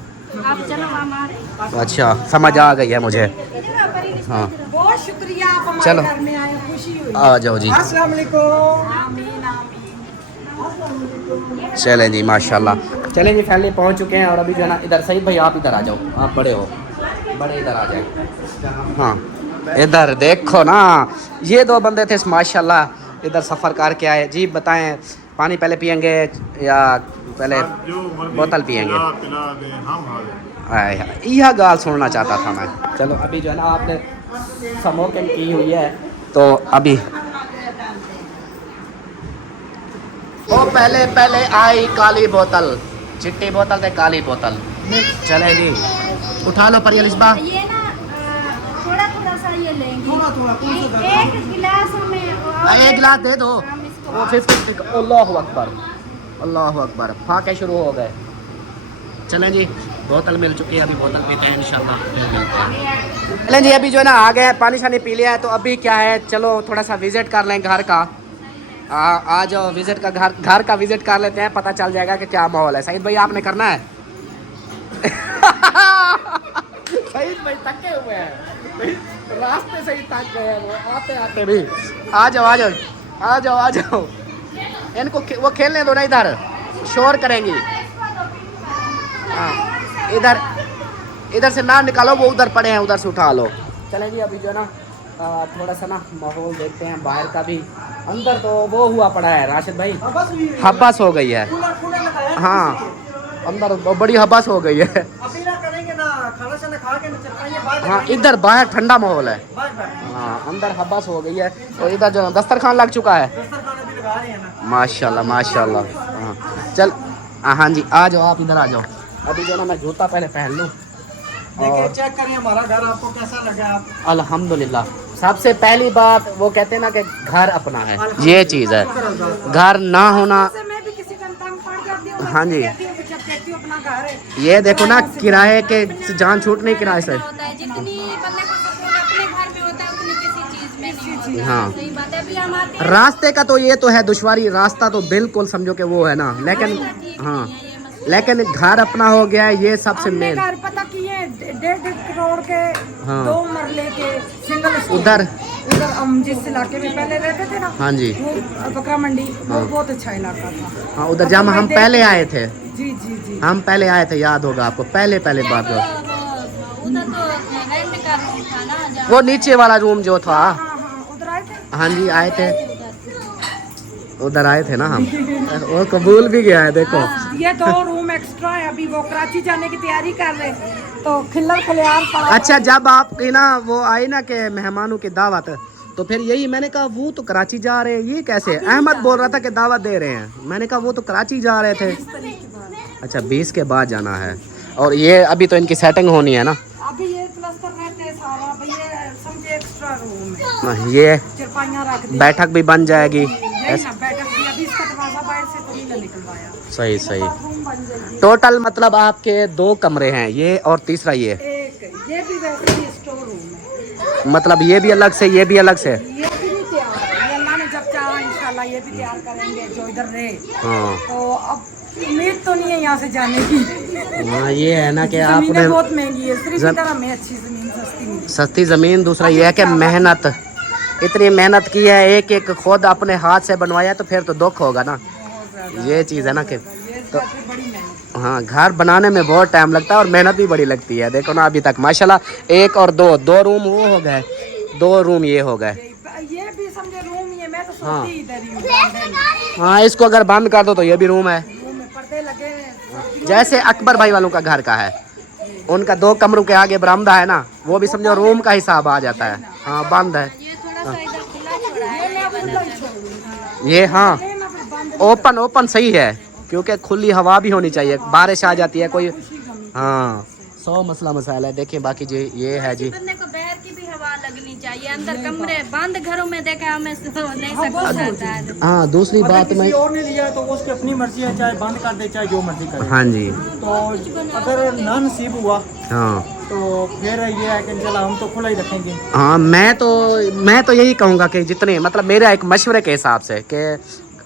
आप चलो हमारे अच्छा समझ आ गई है मुझे। हाँ बहुत शुक्रिया आप हमारे चलो। घर में आए, खुशी हुई। आ जाओ जी। अस्सलाम वालेकुम। आमीन आमीन। चलें जी माशाल्लाह। चलें जी फैमिली पहुंच चुके हैं और अभी जो है ना इधर सईद भाई आप इधर आ जाओ, आप बड़े हो, बड़े इधर आ जाए। हाँ इधर देखो ना, ये दो बंदे थे माशाल्लाह, इधर सफ़र करके आए। जी बताएं पानी पहले पियेंगे या पहले बोतल पियेंगे? यह गाल सुनना चाहता था मैं। चलो अभी जो है ना आपने स्मोकिंग की हुई है तो अभी वो पहले पहले आई काली बोतल, चिट्टी बोतल थे काली बोतल। चले जी, उठा लो परियल इस बार। ये ना थोड़ा थोड़ा सा ये लेंगे, थोड़ा थोड़ा कौन सा दर्द? एक गिलास हमें एक गिलास दे दो। हम इसको वो 50 अल्लाह अकबर, अल्लाह अकबर। फाके शुरू हो गए। चलें जी, बोतल मिल चुकी है, अभी बोतल पीते हैं इंशाल्लाह, फिर मिलते हैं। चलें जी, अभी जो है ना आ गए, पानी शानी पी लिया है, तो अभी क्या है, चलो थोड़ा सा विजिट कर लें घर का। आज विजिट का घर का विजिट कर लेते हैं, पता चल जाएगा कि क्या माहौल है। सईद भाई आपने करना है। सईद भाई थके हुए हैं, रास्ते से ही थक गए हैं वो, आते आते भी। आ जाओ आ जाओ आ जाओ आ जाओ, इनको वो खेलने दो ना, इधर शोर करेंगी। हाँ, इधर इधर से ना निकालो, वो उधर पड़े हैं, उधर से उठा लो। चलें जी, अभी जो है ना थोड़ा सा ना माहौल देखते हैं बाहर का भी। अंदर तो वो हुआ पड़ा है राशिद भाई, हब्बास हो गई है। हाँ, अंदर बड़ी हब्बास हो गई है। अभी ना करेंगे ना, खाना शाना खा के ना चल पाएंगे बाहर। हाँ, इधर बाहर ठंडा माहौल है। बाहर हाँ, अंदर हब्बास हो गई है। और इधर जो दस्तरखान लग चुका है, खाना भी लगा रहे हैं ना। माशाल्लाह माशाल्लाह। हाँ चल, हाँ जी, आ जाओ आप इधर आ जाओ। अभी जो ना मैं जूता पहले पहन लूँ। देखिए, चेक करें हमारा घर, आपको कैसा लगा। आप अल्हम्दुलिल्लाह, सबसे पहली बात वो कहते हैं ना कि घर अपना है, ये चीज़ है। घर ना होना, मैं भी किसी का तंग पड़ जाती हूँ, हाँ जी, जब कहती हूँ अपना घर है। ये देखो ना, किराए के जान छूटने किराए से। होता है, जितनी बंदे को सुकून अपने घर में होता है उतनी किसी चीज में नहीं होता। हाँ, सही बात है। अभी हम आते हैं, रास्ते का तो ये तो है दुश्वारी, रास्ता तो बिल्कुल समझो कि वो है ना, लेकिन हाँ, लेकिन घर अपना हो गया है, ये सबसे हमने मेन। घर पता कि ये 1.5 करोड़ के हाँ। 2 मरले के सिंगल स्टोरी। उधर हम जिस इलाके में पहले रहते थे ना, हाँ जी, वो बकरा मंडी, वो बहुत अच्छा इलाका था। हाँ, उधर जहाँ हम पहले आए थे, जी जी जी। हम पहले आए थे, याद होगा आपको, पहले पहले बात हो। उधर तो रेंट का रूम था ना, जहाँ वो नीचे वाला रूम जो था, हाँ हाँ, उधर आए थे। हाँ जी आए थे, उधर आए थे ना हम। वो कबूल भी गया है, देखो। ये 2 रूम एक्स्ट्रा है। अभी वो कराची जाने की तैयारी कर रहे हैं, तो खिल्लर खलियार पड़ा। अच्छा, जब आपकी ना वो आई ना कि मेहमानों की दावत, तो फिर यही मैंने कहा वो तो कराची जा रहे हैं, ये कैसे? अहमद बोल रहा था कि दावत दे रहे हैं, मैंने कहा वो तो कराची जा रहे थे। अच्छा, 20 के बाद जाना है, और ये अभी तो इनकी सेटिंग होनी है ना। अभी ये प्लस्तर रहते हैं सारा, अभी ये समझे एक्स्ट्रा रूम है। हाँ, ये चरपाइयाँ रख दी, बैठक भी बन जाएगी। यही ना बैठक भी। अभी इसका दरवाजा बाहर से तो नहीं ना निकलवाया, सही सही। रूम बन जाएगी। टोटल मतलब आपके 2 कमरे हैं, ये और तीसरा ये, एक ये भी वैसे ही स्टोर रूम है। मतलब ये भी अलग से, ये भी अलग से। ये भी नहीं तैयार है, ये अल्लाह ने जब चाहा इंशाल्लाह ये भी तैयार करेंगे जो इधर रहे। हाँ तो अब उम्मीद तो नहीं है यहाँ से जाने की। हाँ, ये है ना कि जमीनें आपने बहुत महंगी है, सिर्फ इधर हमें अच्छी जमीन सस्ती मिली। सस्ती ज़मीन, दूसरा ये है कि मेहनत, इतनी मेहनत की है, एक एक खुद अपने हाथ से बनवाया, तो फिर तो दुख होगा ना, ये चीज़ है ना कि तो बड़ी मेहनत। हाँ, घर बनाने में बहुत टाइम लगता है और मेहनत भी बड़ी लगती है। देखो ना, अभी तक माशाल्लाह 1 और 2 रूम वो हो गए, 2 रूम ये हो गए। ये भी समझे रूम ही है, मैं तो हाँ। सोती इधर ही हूँ। हाँ, इसको अगर बंद कर दो तो ये भी रूम है। रूम में पर्दे लगे हैं। जैसे अकबर भाई वालों का घर का है, उनका 2 कमरों के आगे बरामदा है ना, वो भी समझो रूम का हिसाब आ जाता है। हाँ, बंद है ये थोड़ा सा इधर खुला छोड़ा है, ये बना ये। हाँ, ओपन सही है, क्योंकि खुली हवा भी होनी चाहिए, बारिश आ जाती है कोई। हाँ, 100 मसला मसाला है। देखिए बाकी जी ये है जी, बंदे को बाहर की भी हवा लगनी चाहिए, अंदर कमरे बंद घरों में देखा हमें नहीं सकता है। हाँ, दूसरी बात किसी मैं, और ने लिया तो उसकी अपनी मर्जी है, चाहे बंद कर दे चाहे जो मर्जी करे। हाँ जी, तो अगर ना नसीब हुआ हाँ तो फिर ये है कि चला हम तो खुला ही रखेंगे। हाँ, मैं तो यही कहूँगा कि जितने मतलब मेरा एक मशवरे के हिसाब से कि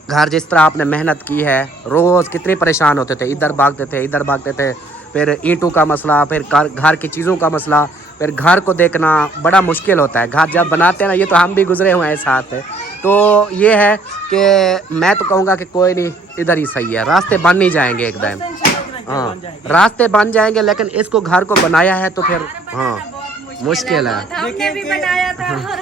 घर जिस तरह आपने मेहनत की है, रोज़ कितने परेशान होते थे, इधर भागते थे इधर भागते थे, फिर ईंटों का मसला, फिर घर की चीज़ों का मसला, फिर घर को देखना बड़ा मुश्किल होता है। घर जब बनाते हैं ना, ये तो हम भी गुजरे हुए हैं साथ में, तो ये है कि मैं तो कहूँगा कि कोई नहीं, इधर ही सही है, रास्ते बन नहीं जाएंगे एकदम। हाँ, रास्ते बन जाएंगे, लेकिन इसको घर को बनाया है तो फिर हाँ मुश्किल है। हमने भी बनाया था और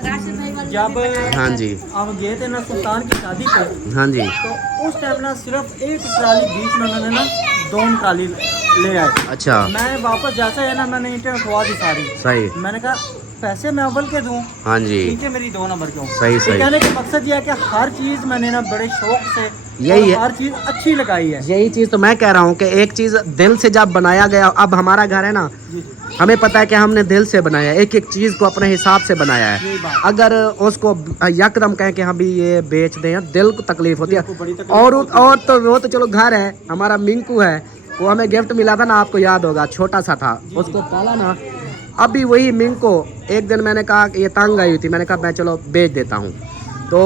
राशिद भाई वालों ने जब भी बनाया। हाँ जी, हम गए थे ना सुल्तान की शादी पे, हाँ जी, तो उस टाइम ना सिर्फ 1 ट्राली बीच में उन्होंने ना 2 ट्राली ले आए। अच्छा मैं वापस जैसा है ना, मैंने ईंटें उठवा दी सारी। सही, मैंने कहा पैसे मैं अव्वल के दूं, हाँ जी, ठीक है, मेरी 2 नंबर के हों। सही तो सही। कहने का मकसद ये है कि हर चीज मैंने ना बड़े शौक से यही और है। हर चीज अच्छी लगाई है। यही चीज तो मैं कह रहा हूँ कि एक चीज दिल से जब बनाया गया, अब हमारा घर है ना, जी जी, हमें पता है कि हमने दिल से बनाया, एक एक चीज को अपने हिसाब से बनाया यही है। बात। अगर उसको यकदम कहें कि हम भी ये बेच दें, दिल को तकलीफ होती है। दिल को बड़ी तकलीफ और होती है। और तो वो तो चलो घर है, हमारा मिंकू है, वो हमें गिफ्ट मिला था ना, आपको याद होगा, छोटा सा था, उसको पाला ना। अभी वही मिंकू, एक दिन मैंने कहा कि ये तंग आई हुई थी, मैंने कहा मैं चलो बेच देता हूँ। तो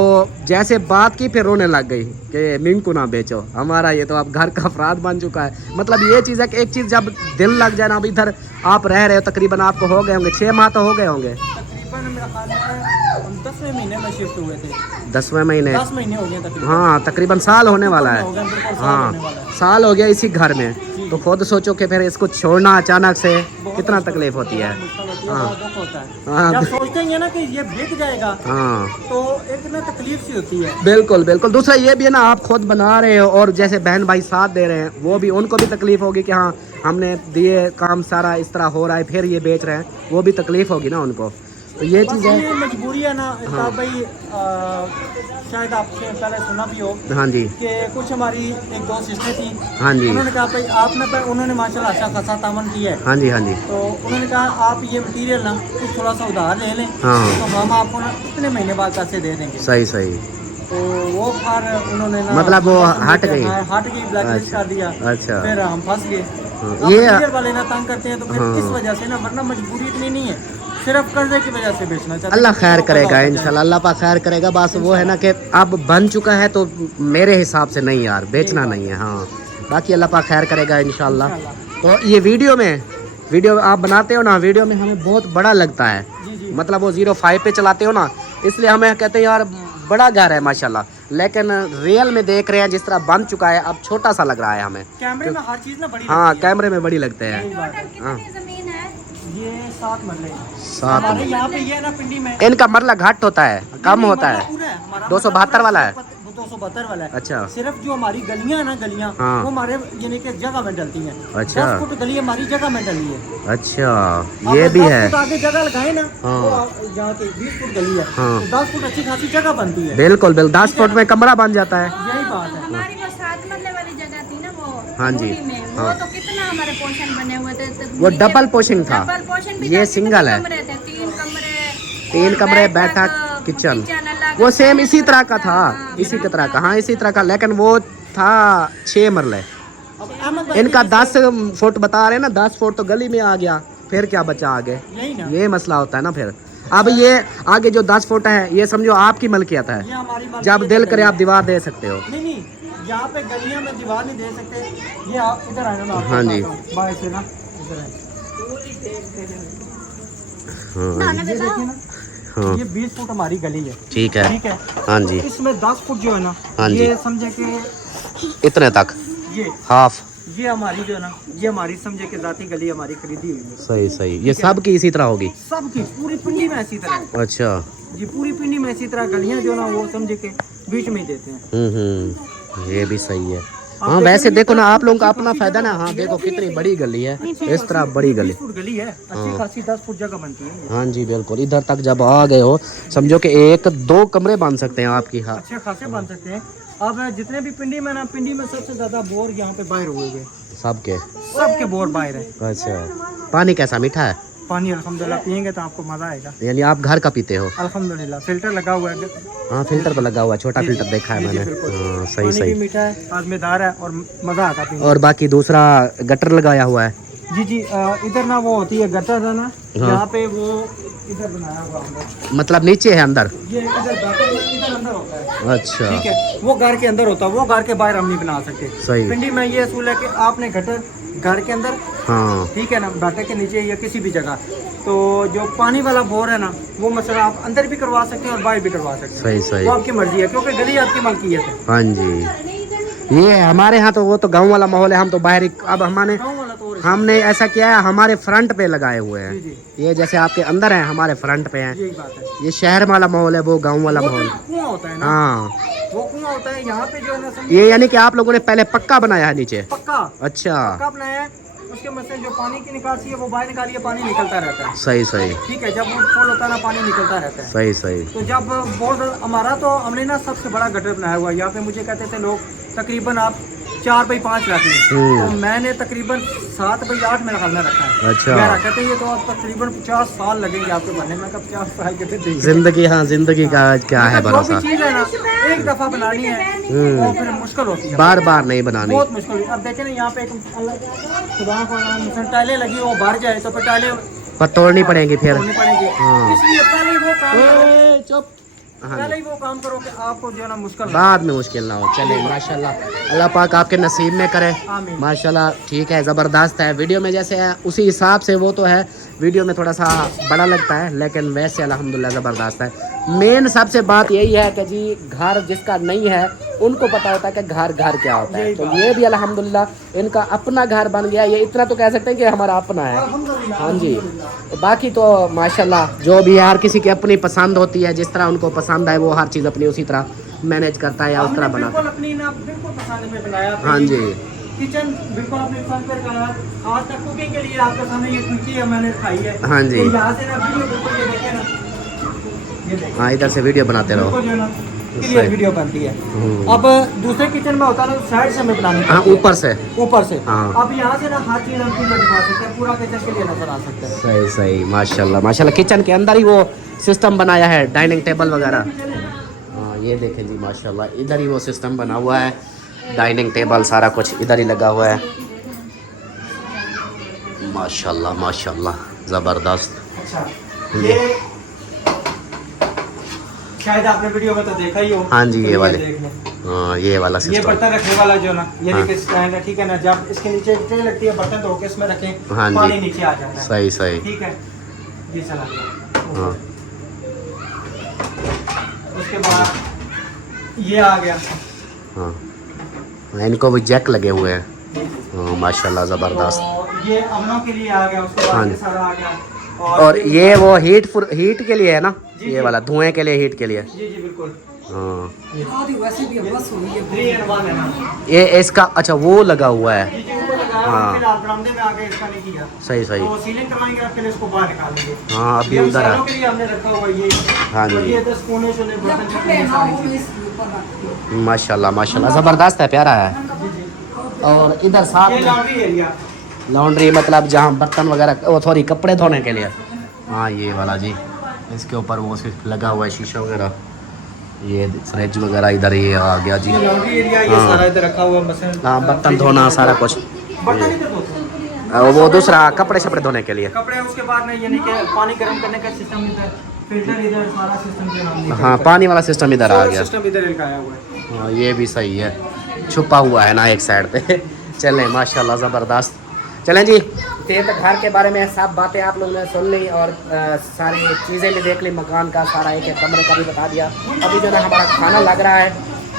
जैसे बात की फिर रोने लग गई कि मिंकू ना बेचो, हमारा ये तो अब घर का अपराध बन चुका है। मतलब ये चीज़ है कि एक चीज़ जब दिल लग जाए ना, अब इधर आप रह रहे हो तकरीबन, आपको हो गए होंगे 6 माह तो हो गए होंगे। तकरीबन मेरा ख्याल है हम 10वें महीने में शिफ्ट हुए थे। 10वें महीने, 10 महीने हो गए तकरीबन। हाँ तकरीबन साल होने वाला हो है। गए, बिल्कुल साल हाँ होने वाला है। साल हो गया इसी घर में। तो खुद सोचो कि फिर इसको छोड़ना अचानक से कितना तकलीफ होती है। मुश्किल होती है, हाँ। बड़ा दुख होता है। हाँ जब सोचते हैं ना कि ये बिक जाएगा हाँ तो एक ना तकलीफ सी होती है। बिल्कुल बिल्कुल। दूसरा ये भी है ना, आप खुद बना रहे हो और जैसे बहन भाई साथ दे रहे हैं, वो भी, उनको भी तकलीफ होगी कि हाँ हमने दिए काम सारा इस तरह हो रहा है, फिर ये बेच रहे हैं, वो भी तकलीफ होगी ना उनको। तो ये बस चीज़ है। ये मजबूरी है ना इल्ताफ भाई, शायद आपसे पहले सुना भी हो हाँ जी कि कुछ हमारी एक दो सिस्टर थी। हाँ जी उन्होंने कहा भाई आपने उन्होंने माशाल्लाह अच्छा खासा तामन किया है, हाँ जी हाँ जी तो उन्होंने कहा आप ये मटीरियल ना कुछ थोड़ा सा उधार ले लें, हाँ। तो हम आपको ना इतने महीने बाद पैसे दे देंगे। सही सही। तो वो फिर उन्होंने ना मतलब वो हट गई? हाँ, हट गई, ब्लैकलिस्ट अच्छा। कर दिया। अच्छा। फिर हम फंस गए। हाँ, अब ये मटीरियल वाले ना तंग करते हैं, तो फिर हाँ। इस वजह से ना, वरना मजबूरी इतनी नहीं है, सिर्फ कर्जे की वजह से बेचना चाहते हैं। अल्लाह खैर तो करेगा पता होता इंशाल्लाह, अल्लाह पाक खैर करेगा। बस वो है ना कि अब बन चुका है तो मेरे हिसाब से नहीं यार, बेचना नहीं है। हाँ बाकी अल्लाह पाक खैर करेगा इंशाल्लाह। तो ये वीडियो आप बनाते हो ना, वीडियो में हमें बहुत बड़ा लगता है। जी जी, मतलब वो 05 पे चलाते हो ना, इसलिए हमें कहते हैं यार बड़ा घर है माशाल्लाह, लेकिन रियल में देख रहे हैं जिस तरह बन चुका है, अब छोटा सा लग रहा है हमें। कैमरे में हर चीज ना बड़ी हाँ लगती है। कैमरे में बड़ी लगते हैं। यही बात है। हाँ जमीन है ये 7 मरले हैं। 7 हमारे यहाँ पे ये है ना पिंडी में इनका मरला घाट होता है, कम होता है। 272 वाला है? 272 वाला है। अच्छा सिर्फ जो हमारी गलियां है ना, गलियां हाँ। वो हमारे यानी कि जगह में डलती हैं। अच्छा। 10 फुट गली हमारी जगह में डली है। अच्छा आप ये भी 10 है। फुट आगे जगह लगाए ना, हाँ। वो जहाँ के 20 फुट गली है, हाँ। तो 10 फुट अच्छी खासी जगह बनती है। बिल्कुल बिल्कुल, 10 फुट में कमरा बन जाता है। यही बात है। हमारी वो 7 मरले वाली जगह थी ना, वो हाँ जी, दूरी में, हाँ। वो तो कितना हमारे पोर्शन बने हुए थे, तो वो नीचे डबल पोर्शन था। डबल पोर्शन भी ये था, सिंगल है। कमरे थे, 3 3 कमरे, बैठक, किचन, वो सेम इसी तरह का था, इसी की तरह का। हाँ इसी तरह का, लेकिन वो था 6 मरले। अब अहमद भाई इनका 10 फुट बता रहे हैं ना, 10 फुट तो गली में आ गया, फिर क्या बचा आगे? यही ना, ये मसला होता है ना फिर। अब ये आगे जो 10 फुट है, ये समझो आपकी मलकियत है, ये हमारी मर्जी जब है दिल कि करे नहीं। आप दीवार दे सकते हो। नहीं नहीं, यहाँ पे गलियां में दीवार नहीं दे सकते। ये आप इधर आए ना, हाँ जी। बाहर से ना इधर आए। हाँ ये देखिए ना, हाँ ये 20 फुट हमारी गली है, ठीक है। ठीक है। हाँ जी इसमें 10 फुट जो है ना, हाँ जी। ये समझे कि इतने तक ये हाफ। ये हमारी जो है ना, ये हमारी समझे कि जाती गली हमारी खरीदी हुई है। सही सही। ये सब की इसी तरह होगी? सबकी पूरी पिंडी में ऐसी तरह, अच्छा। जी पूरी पिंडी में ऐसी तरह गलियां जो ना, वो समझे के बीच में ही देते हैं। ये भी सही है। हाँ वैसे देखो ना, आप लोगों का अपना फायदा ना। हाँ देखो कितनी बड़ी गली है, इस तरह बड़ी गली। 20 फुट गली है, अच्छी खासी 10 फुट जगह बनती है। हाँ जी बिल्कुल। इधर तक जब आ गए हो, समझो कि 1-2 कमरे बन सकते हैं आपकी। हाँ अच्छे खासे बन सकते हैं। अब जितने भी पिंडी में ना, पिंडी में सबसे ज्यादा बोर यहाँ पे बाहर हुए हुए, सबके। सबके बोर बाहर है। अच्छा पानी कैसा, मीठा है? पानी अल्हम्दुलिल्लाह पियेंगे तो आपको मजा आएगा। यानी आप घर का पीते हो? अल्हम्दुलिल्लाह फिल्टर लगा हुआ है। हाँ फिल्टर पर लगा हुआ है, छोटा फिल्टर देखा है जी, जी, मैंने। बिल्कुल। हाँ सही पानी भी सही। मीठा है, आजमेदार है और मजा आता है। और बाकी दूसरा गटर लगाया हुआ है? जी जी, इधर ना वो होती है गटर है ना, हाँ। यहाँ पे वो इधर बनाया हुआ अंदर। मतलब नीचे है अंदर? ये इधर गटर इधर अंदर होता है। अच्छा ठीक है, वो घर के अंदर होता है, वो घर के बाहर हम नहीं बना सकते। सही। पिंडी में ये असूल है कि आपने गटर घर के अंदर, हाँ ठीक है ना, बैठक के नीचे या किसी भी जगह, तो जो पानी वाला बोर है ना, वो मसला आप अंदर भी करवा सकते हैं और बाहर भी करवा सकते हैं। सही सही। वो आपकी मर्जी है, क्योंकि गली आपकी मलकियत है। हाँ जी। ये हमारे यहाँ तो वो तो गांव वाला माहौल है, हम तो बाहर ही। अब हमने गाँव वाला तो और हमने ऐसा किया है, हमारे फ्रंट पे लगाए हुए जी हैं। जी, ये जैसे आपके अंदर है, हमारे फ्रंट पे हैं। यही बात है। ये शहर वाला माहौल है, वो गांव वाला वो माहौल। तो कुआं होता है ना, हाँ वो कुआं होता है। यहाँ पे जो है ना, समझिए ये यानी कि आप लोगों ने पहले पक्का बनाया है नीचे? पक्का अच्छा पक्का बनाया है। उसके मसले जो पानी की निकासी है वो बाहर निकालिए, पानी निकलता रहता है। सही सही ठीक है, जब वो फुल होता है ना पानी निकलता रहता है। सही सही। तो जब बहुत हमारा तो हमने ना सबसे बड़ा गटर बनाया हुआ है यहाँ पे। मुझे कहते थे लोग तकरीबन आप 4 बाई 5 रख लें, तो मैंने तकरीबन 7 बाई 8 मेरा ख्याल में रखा है। अच्छा। मैं कहते हैं ये तो आप तकरीबन 50 साल लगेंगे आपको बनने में। कब 50 साल के थे जिंदगी, हाँ जिंदगी का क्या है जो भरोसा, भी चीज़ है ना एक दफ़ा बनानी है वो फिर मुश्किल होती है, बार बार नहीं बनानी। बहुत मुश्किल होती है। अब देखें ना यहाँ पे एक खुदा का टाइलें लगी वो भर जाए तो फिर टाइलें पर तोड़नी पड़ेगी फिर। तोड़नी पड़ेगी। हाँ। इसलिए पहले वो काम करो, चुप। हाँ पहले ही वो काम करो कि आपको जो है ना मुश्किल ना हो। बाद में मुश्किल ना हो। चले माशाल्लाह, अल्लाह पाक आपके नसीब में करे। आमीन। माशाल्लाह ठीक है, ज़बरदस्त है। वीडियो में जैसे है उसी हिसाब से वो तो है, वीडियो में थोड़ा सा बड़ा लगता है लेकिन वैसे अल्हम्दुलिल्लाह ज़बरदस्त है। मेन सबसे बात यही है कि जी घर जिसका नहीं है उनको पता होता है कि घर घर क्या होता है। तो ये भी अल्हम्दुलिल्लाह इनका अपना घर बन गया, ये इतना तो कह सकते हैं कि हमारा अपना है। हाँ जी। तो बाकी तो माशाल्लाह जो भी है हर किसी की अपनी पसंद होती है, जिस तरह उनको पसंद है वो हर चीज़ अपनी उसी तरह मैनेज करता है या उस तरह बनाता बिल्कुल अपनी ना बिल्कुल पसंद में बनाया। है। हाँ जी। किचन बिल्कुल अपनी पसंद पर बनाया। आज तक कुकिंग के लिए आपके सामने ये खिड़की है मैंने खाई है। हाँ जी। तो यहाँ से ना वीडियो बिल्कुल ये देखें ना, ये देखें हाँ इधर से वीडियो बनाते रहो। बिल्कुल जो है ना क्लियर वीडियो बनती है। अब दूसरे किचन में होता है ना साइड से हमें बनानी हाँ पड़ती है। ऊपर से। ऊपर से। हाँ। अब यहाँ से ना हर चीज़ हम क्लियर दिखा सकते हैं, पूरा किचन क्लियर नजर आ सकता है। सही सही माशाल्लाह माशाल्लाह। किचन के अंदर ही वो सिस्टम बनाया है, डाइनिंग टेबल वगैरह। हाँ ये देखें जी माशाल्लाह, इधर ही वो सिस्टम बना हुआ है, डाइनिंग टेबल सारा कुछ इधर ही लगा हुआ है। माशाल्लाह माशाल्लाह ज़बरदस्त। अच्छा ये शायद आपने वीडियो में तो देखा ही हो। हाँ जी, तो ये वाले। देख लें। हाँ ये वाला ये सिस्टम। बर्तन रखने वाला जो ना ये हाँ। देखिए स्टैंड है, ठीक है ना। जब इसके नीचे एक ट्रे लगती है, बर्तन धो के इसमें रखें, हाँ जी। पानी नीचे आ जाता है। सही सही। ठीक है, ये चला गया। हाँ उसके बाद ये आ गया। हाँ इनको भी जैक लगे हुए हैं। हाँ माशाल्लाह ज़बरदस्त। तो ये अमनों के लिए आ गया। उसके हाँ बाद जी। ये सारा आ गया। और ये वो हीट के लिए है ना, ये वाला धुएं के लिए, हीट के लिए। जी जी बिल्कुल। हाँ वैसे भी बस हो गई 3 in 1 है ना। ये इसका अच्छा वो लगा हुआ है। जी जी ऊपर लगाया। हाँ। फिर आप बरामदे में आके इसका नहीं किया सही सही। तो सीलिंग करवाएंगे, फिर इसको बाहर निकालेंगे। हाँ अभी ये उधर मसालों है। के लिए हमने रखा हुआ ये। हाँ जी। और ये 10 कोने छोले बर्तन छोले ये सारी चीज़ें। माशाल्लाह माशाल्लाह ज़बरदस्त है, प्यारा है। और इधर साथ ये में लॉन्ड्री एरिया। लॉन्ड्री मतलब जहाँ बर्तन वगैरह वो सॉरी कपड़े धोने के लिए। हाँ ये वाला जी, इसके ऊपर वो सिर्फ लगा हुआ है शीशा वगैरह। ये फ्रिज वगैरह इधर ही आ गया जी। ये लॉन्ड्री एरिया, ये हाँ। सारा इधर रखा हुआ है। मसलन हाँ बर्तन धोना सारा कुछ। बर्तन इधर धोते हैं। वो दूसरा कपड़े शपड़े धोने के लिए। कपड़े उसके बाद में यानी कि पानी गर्म करने का सिस्टम इधर, फिल्टर इधर, सारा सिस्टम जो है हाँ पानी वाला सिस्टम इधर आ गया। सिस्टम इधर लगाया हुआ है। हाँ ये भी सही है, छुपा हुआ है ना एक साइड पे। चलें माशाल्लाह ज़बरदस्त। चलें जी, तो घर के बारे में सब बातें आप लोगों ने सुन ली और सारी चीज़ें भी देख ली, मकान का सारा एक एक कमरे का भी बता दिया। अभी जो ना हमारा खाना लग रहा है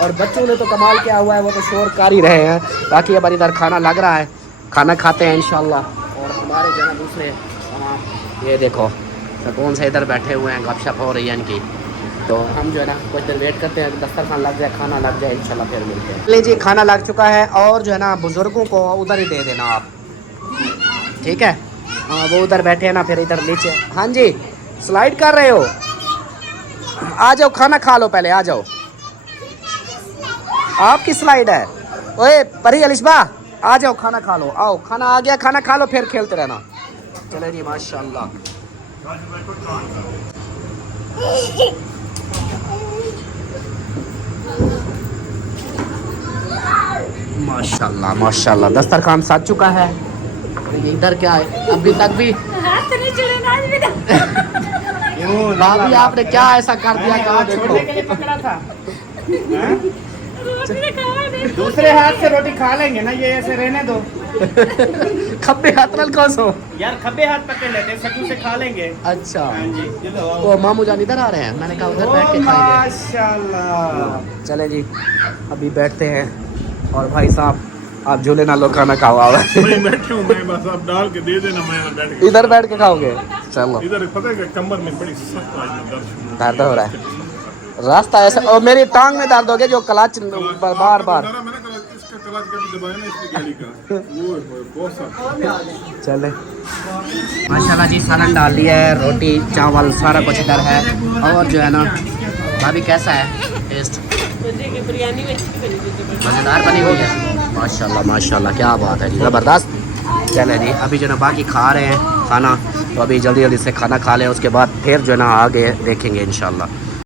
और बच्चों ने तो कमाल किया हुआ है, वो तो शोर कर ही रहे हैं। बाकी अब इधर खाना लग रहा है, खाना खाते हैं इंशाल्लाह। और हमारे जो है दूसरे ये देखो सुकून से इधर बैठे हुए हैं, गपशप हो रही है इनकी। तो हम जो है ना कुछ देर वेट करते हैं, दस्तरखान लग जाए, खाना लग जाए, इंशाल्लाह फिर मिलते हैं। लीजिए खाना लग चुका है और जो है ना बुज़ुर्गों को उधर ही दे देना आप, ठीक है। हाँ वो उधर बैठे हैं ना, फिर इधर नीचे। हाँ जी स्लाइड कर रहे हो, आ जाओ खाना खा लो, पहले आ जाओ। आपकी स्लाइड है। ओए परी अलिशबा आ जाओ खाना खा लो, आओ खाना आ गया, खाना खा लो फिर खेलते रहना। चले जी माशाल्लाह। माशाल्लाह माशाल्लाह दस्तरखान सज चुका है। इधर क्या है अभी तक भी भाभी आपने क्या ऐसा कर दिया कि देखो के लिए पकड़ा था। दूसरे हाथ से रोटी खा लेंगे ना, ये ऐसे रहने दो। खब्बे हाथ नल कौन सो यार खब्बे हाथ पकड़ लेते, सटू से खा लेंगे। अच्छा हाँ जी ये लो। वो मामू जान इधर आ रहे हैं, मैंने कहा उधर बैठ के खाएंगे। माशाल्लाह। चले जी अभी बैठते हैं और भाई साहब आप झूले ना लो, खाना खाओ। आओ मैं बैठे हूँ, मैं बस आप डाल के दे देना, मैं बैठ के इधर बैठ के खाओगे। चलो इधर पता है कि कमर में बड़ी सख्त आज दर्द दर्द हो रहा है, रास्ता ऐसा। और मेरी टांग में दर्द हो गया जो क्लच बार बार। मैंने कहा इसका क्लच कभी दबाया ना इसकी गाड़ी का वो बहुत सा चले माशाल्लाह जी, सालन डाल दिया है, रोटी चावल सारा कुछ इधर है। और जो है ना भाभी कैसा है टेस्ट? बिरयानी में अच्छी बनी थी, मज़ेदार बनी हुई है। माशाल्लाह माशाल्लाह, क्या बात है जी, ज़बरदस्त। चले जी, अभी जो है ना बाकी खा रहे हैं खाना, तो अभी जल्दी जल्दी से खाना खा लें, उसके बाद फिर जो है ना आगे देखेंगे इंशाल्लाह।